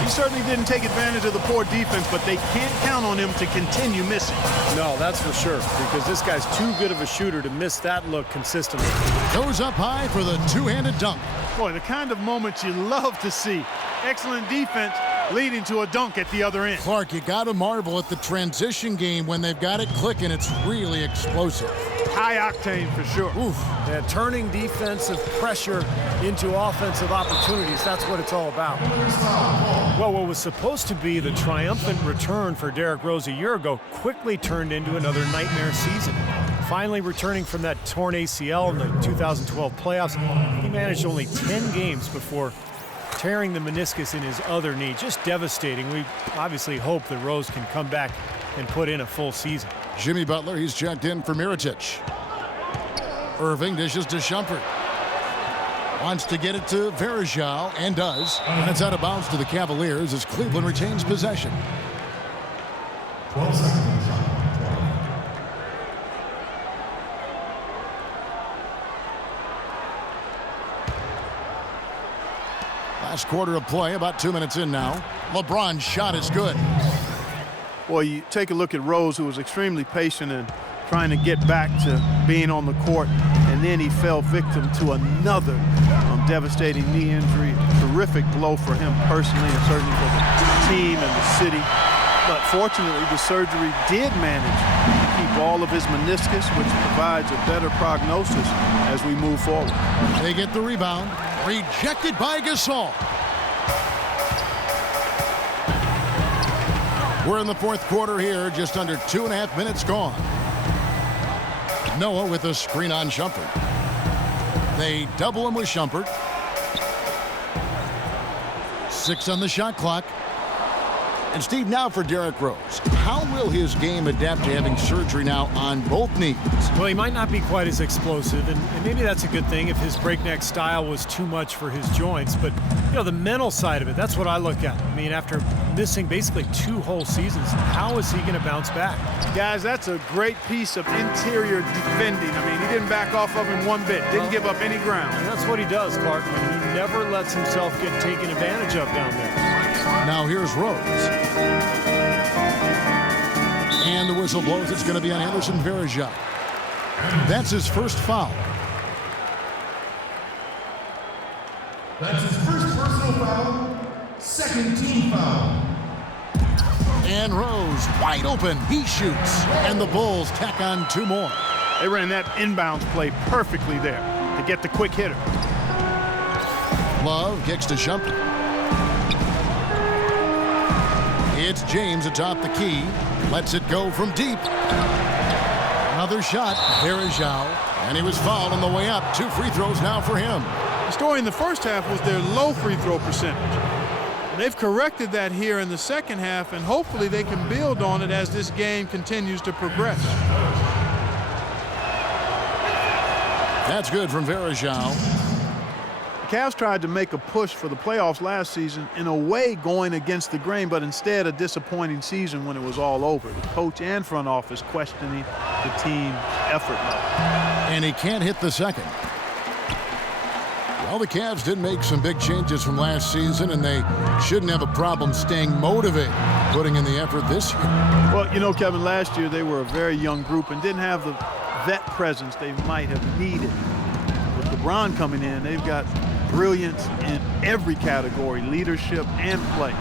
He certainly didn't take advantage of the poor defense, but they can't count on him to continue missing. No, that's for sure, because this guy's too good of a shooter to miss that look consistently. Goes up high for the two-handed dunk. Boy, the kind of moments you love to see. Excellent defense leading to a dunk at the other end. Clark, you got to marvel at the transition game when they've got it clicking. It's really explosive. High octane for sure. Oof. And turning defensive pressure into offensive opportunities, that's what it's all about. Well, what was supposed to be the triumphant return for Derrick Rose a year ago quickly turned into another nightmare season. Finally returning from that torn ACL in the 2012 playoffs, he managed only 10 games before tearing the meniscus in his other knee. Just devastating. We obviously hope that Rose can come back and put in a full season. Jimmy Butler, he's checked in for Mirotic. Irving dishes to Shumpert. Wants to get it to Verja, and does. And it's out of bounds to the Cavaliers as Cleveland retains possession. 12 seconds. Last quarter of play, about 2 minutes in now. LeBron's shot is good. Boy, you take a look at Rose, who was extremely patient and trying to get back to being on the court, and then he fell victim to another devastating knee injury. Terrific blow for him personally and certainly for the team and the city. But fortunately, the surgery did manage to keep all of his meniscus, which provides a better prognosis as we move forward. They get the rebound. Rejected by Gasol. We're in the fourth quarter here, just under 2.5 minutes gone. Noah with a screen on Shumpert. They double him with Shumpert. 6 on the shot clock. And Steve, now for Derrick Rose. How will his game adapt to having surgery now on both knees? Well, he might not be quite as explosive, and maybe that's a good thing if his breakneck style was too much for his joints. But, you know, the mental side of it, that's what I look at. I mean, after missing basically 2 whole seasons, how is he going to bounce back? Guys, that's a great piece of interior defending. I mean, he didn't back off of him one bit, didn't give up any ground. And that's what he does, Clark. I mean, he never lets himself get taken advantage of down there. Now here's Rose. And the whistle blows. It's going to be on Anderson Verja. That's his first foul. That's his first personal foul, second team foul. And Rose wide open. He shoots. And the Bulls tack on 2 more. They ran that inbounds play perfectly there to get the quick hitter. Love kicks to Shumpert. It's James atop the key. Lets it go from deep. Another shot. Varejao. And he was fouled on the way up. 2 free throws now for him. The story in the first half was their low free throw percentage. And they've corrected that here in the second half, and hopefully they can build on it as this game continues to progress. That's good from Varejao. The Cavs tried to make a push for the playoffs last season, in a way going against the grain, but instead a disappointing season when it was all over. The coach and front office questioning the team effort level. And he can't hit the second. Well, the Cavs did make some big changes from last season, and they shouldn't have a problem staying motivated, putting in the effort this year. Well, you know, Kevin, last year they were a very young group and didn't have the vet presence they might have needed. With LeBron coming in, they've got brilliance in every category, leadership and play.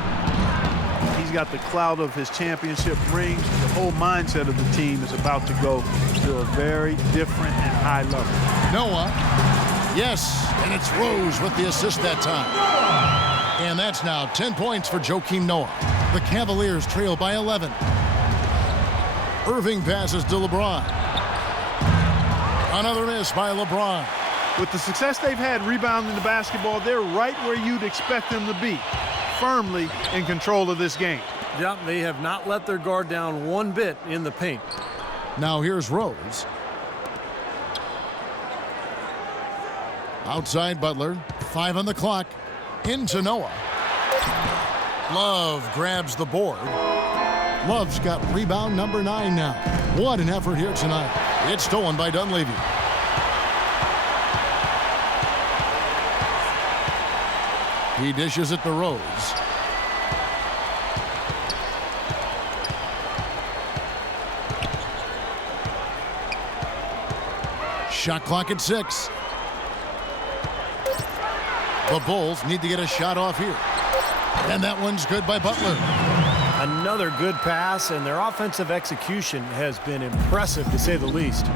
He's got the clout of his championship rings. The whole mindset of the team is about to go to a very different and high level. Noah, yes, and it's Rose with the assist that time. And that's now 10 points for Joakim Noah. The Cavaliers trail by 11. Irving passes to LeBron. Another miss by LeBron. With the success they've had rebounding the basketball, they're right where you'd expect them to be, firmly in control of this game. Yeah, they have not let their guard down one bit in the paint. Now here's Rose. Outside Butler, 5 on the clock, into Noah. Love grabs the board. Love's got rebound number 9 now. What an effort here tonight. It's stolen by Dunleavy. He dishes it to Rose. Shot clock at 6. The Bulls need to get a shot off here. And that one's good by Butler. Another good pass, and their offensive execution has been impressive, to say the least.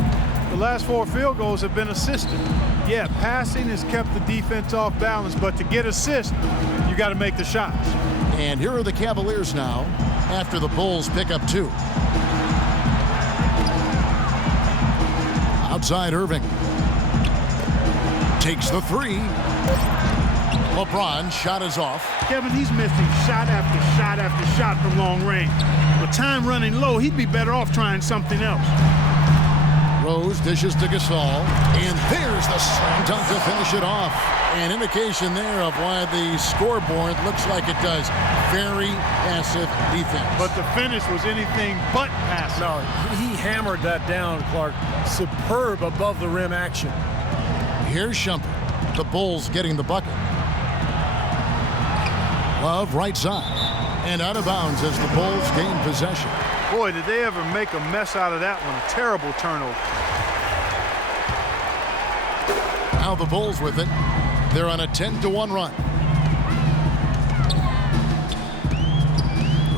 The last 4 field goals have been assisted. Yeah, passing has kept the defense off balance, but to get assists, you got to make the shots. And here are the Cavaliers now after the Bulls pick up 2. Outside Irving. Takes the 3. LeBron shot is off. Kevin, he's missing shot after shot after shot from long range. With time running low, he'd be better off trying something else. Rose dishes to Gasol, and there's the slam dunk to finish it off. An indication there of why the scoreboard looks like it does. Very passive defense. But the finish was anything but passive. No, he hammered that down, Clark. Superb above the rim action. Here's Shumpert. The Bulls getting the bucket. Love right side. And out of bounds as the Bulls gain possession. Boy, did they ever make a mess out of that one. A terrible turnover. Now the Bulls with it. They're on a 10-1 run.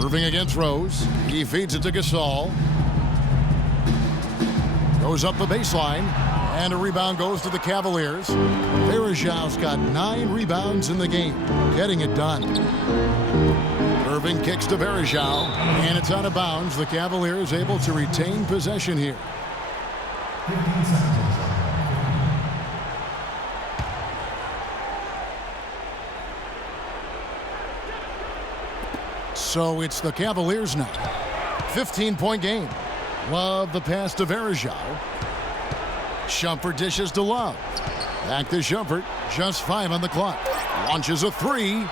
Irving against Rose. He feeds it to Gasol. Goes up the baseline. And a rebound goes to the Cavaliers. Varejao's got 9 rebounds in the game. Getting it done. Irving kicks to Varejao, and it's out of bounds. The Cavaliers able to retain possession here. 15 seconds. So it's the Cavaliers now. 15-point game. Love the pass to Varejao. Shumpert dishes to Love. Back to Shumpert. Just 5 on the clock. Launches a 3.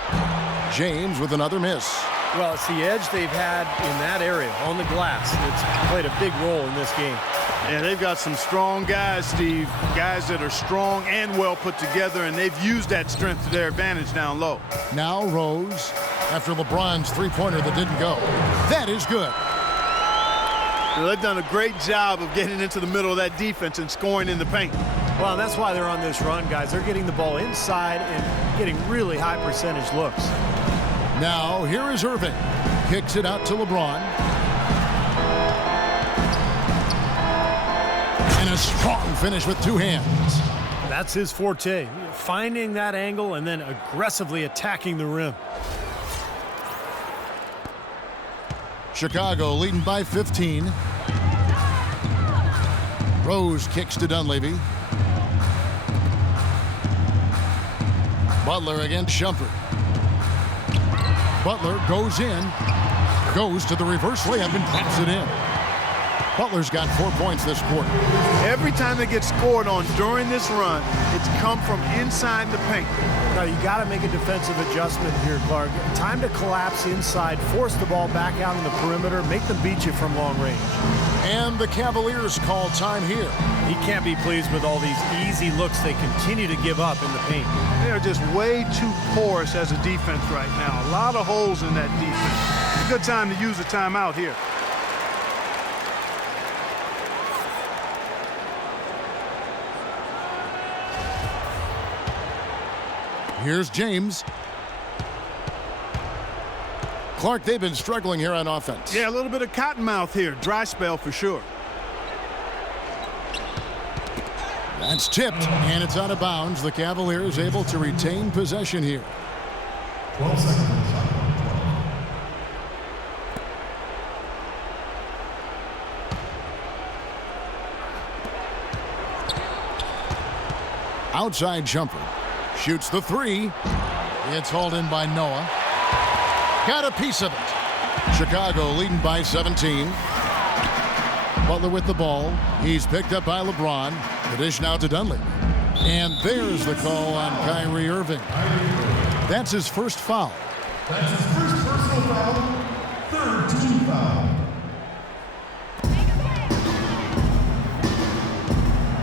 James with another miss. Well, it's the edge they've had in that area on the glass that's played a big role in this game. Yeah, they've got some strong guys, Steve. Guys that are strong and well put together, and they've used that strength to their advantage down low. Now Rose after LeBron's three-pointer that didn't go. That is good. Well, they've done a great job of getting into the middle of that defense and scoring in the paint. Well, that's why they're on this run, guys. They're getting the ball inside and getting really high percentage looks. Now, here is Irving. Kicks it out to LeBron. And a strong finish with two hands. That's his forte, finding that angle and then aggressively attacking the rim. Chicago leading by 15. Rose kicks to Dunleavy. Butler against Shumpert. Butler goes in, goes to the reverse layup and pops it in. Butler's got 4 points this quarter. Every time they get scored on during this run, it's come from inside the paint. Now, you got to make a defensive adjustment here, Clark. Time to collapse inside, force the ball back out on the perimeter, make them beat you from long range. And the Cavaliers call time here. He can't be pleased with all these easy looks they continue to give up in the paint. They're just way too porous as a defense right now. A lot of holes in that defense. It's a good time to use a timeout here. Here's James. Clark, they've been struggling here on offense. Yeah, a little bit of cottonmouth here. Dry spell for sure. That's tipped, and it's out of bounds. The Cavaliers able to retain possession here. 12 seconds. Outside jumper. Shoots the three. It's hauled in by Noah. Got a piece of it. Chicago leading by 17. Butler with the ball. He's picked up by LeBron. The dish now to Dunleavy. And there's the call on Kyrie Irving. That's his first foul. That's his first personal foul. Third team foul.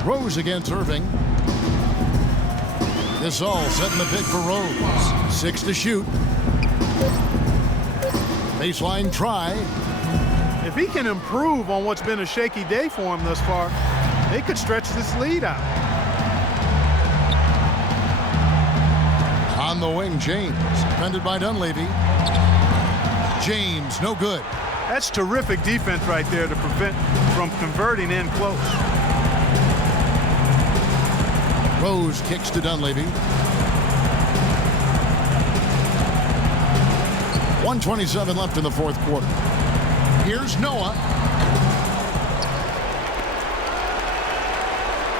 Rose against Irving. This all setting the pick for Rose. 6 to shoot. Baseline try. If he can improve on what's been a shaky day for him thus far, they could stretch this lead out. On the wing, James. Defended by Dunleavy. James, no good. That's terrific defense right there to prevent from converting in close. Rose kicks to Dunleavy. 1:27 left in the fourth quarter. Here's Noah.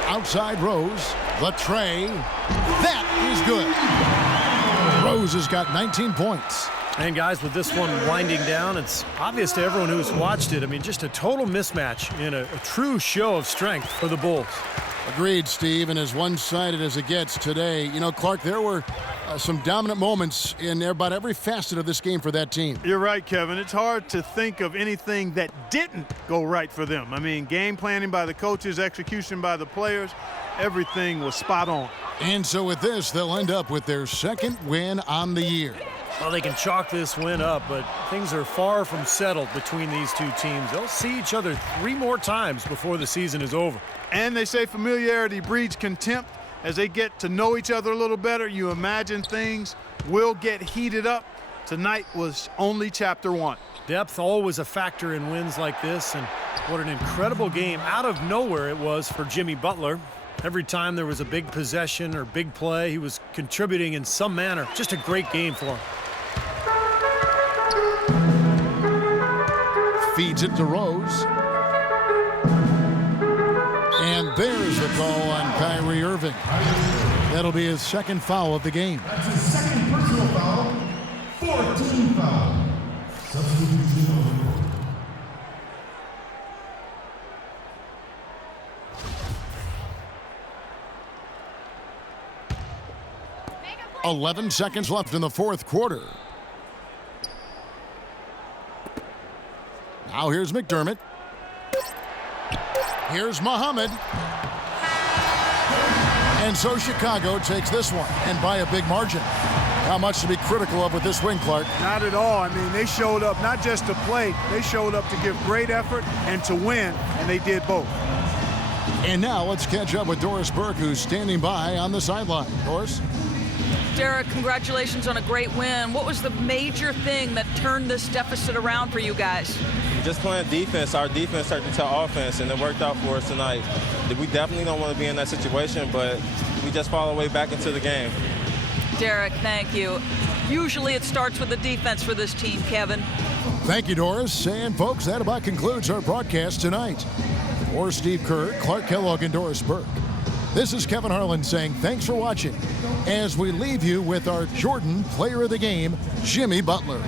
Outside Rose. The tray. That is good. Rose has got 19 points. And guys, with this one winding down, it's obvious to everyone who's watched it. I mean, just a total mismatch in a true show of strength for the Bulls. Agreed, Steve, and as one-sided as it gets today. You know, Clark, there were some dominant moments in about every facet of this game for that team. You're right, Kevin. It's hard to think of anything that didn't go right for them. I mean, game planning by the coaches, execution by the players, everything was spot on. And so with this, they'll end up with their second win on the year. Well, they can chalk this win up, but things are far from settled between these two teams. They'll see each other 3 more times before the season is over. And they say familiarity breeds contempt. As they get to know each other a little better, you imagine things will get heated up. Tonight was only chapter 1. Depth always a factor in wins like this, and what an incredible game out of nowhere it was for Jimmy Butler. Every time there was a big possession or big play, he was contributing in some manner. Just a great game for him. Feeds it to Rose. And there's the call on Kyrie Irving. That'll be his second foul of the game. That's his second personal foul. 14 foul. Substitution on the court. 11 seconds left in the fourth quarter. Now here's McDermott. Here's Muhammad. And so Chicago takes this one, and by a big margin. How much to be critical of with this win, Clark? Not at all. I mean, they showed up not just to play, they showed up to give great effort and to win, and they did both. And now let's catch up with Doris Burke, who's standing by on the sideline. Doris? Derek, congratulations on a great win. What was the major thing that turned this deficit around for you guys? Just playing defense. Our defense started to tell offense, and it worked out for us tonight. We definitely don't want to be in that situation, but we just fall our way back into the game. Derek, thank you. Usually it starts with the defense for this team, Kevin. Thank you, Doris. And folks, that about concludes our broadcast tonight. For Steve Kerr, Clark Kellogg, and Doris Burke, this is Kevin Harlan saying thanks for watching as we leave you with our Jordan Player of the Game, Jimmy Butler.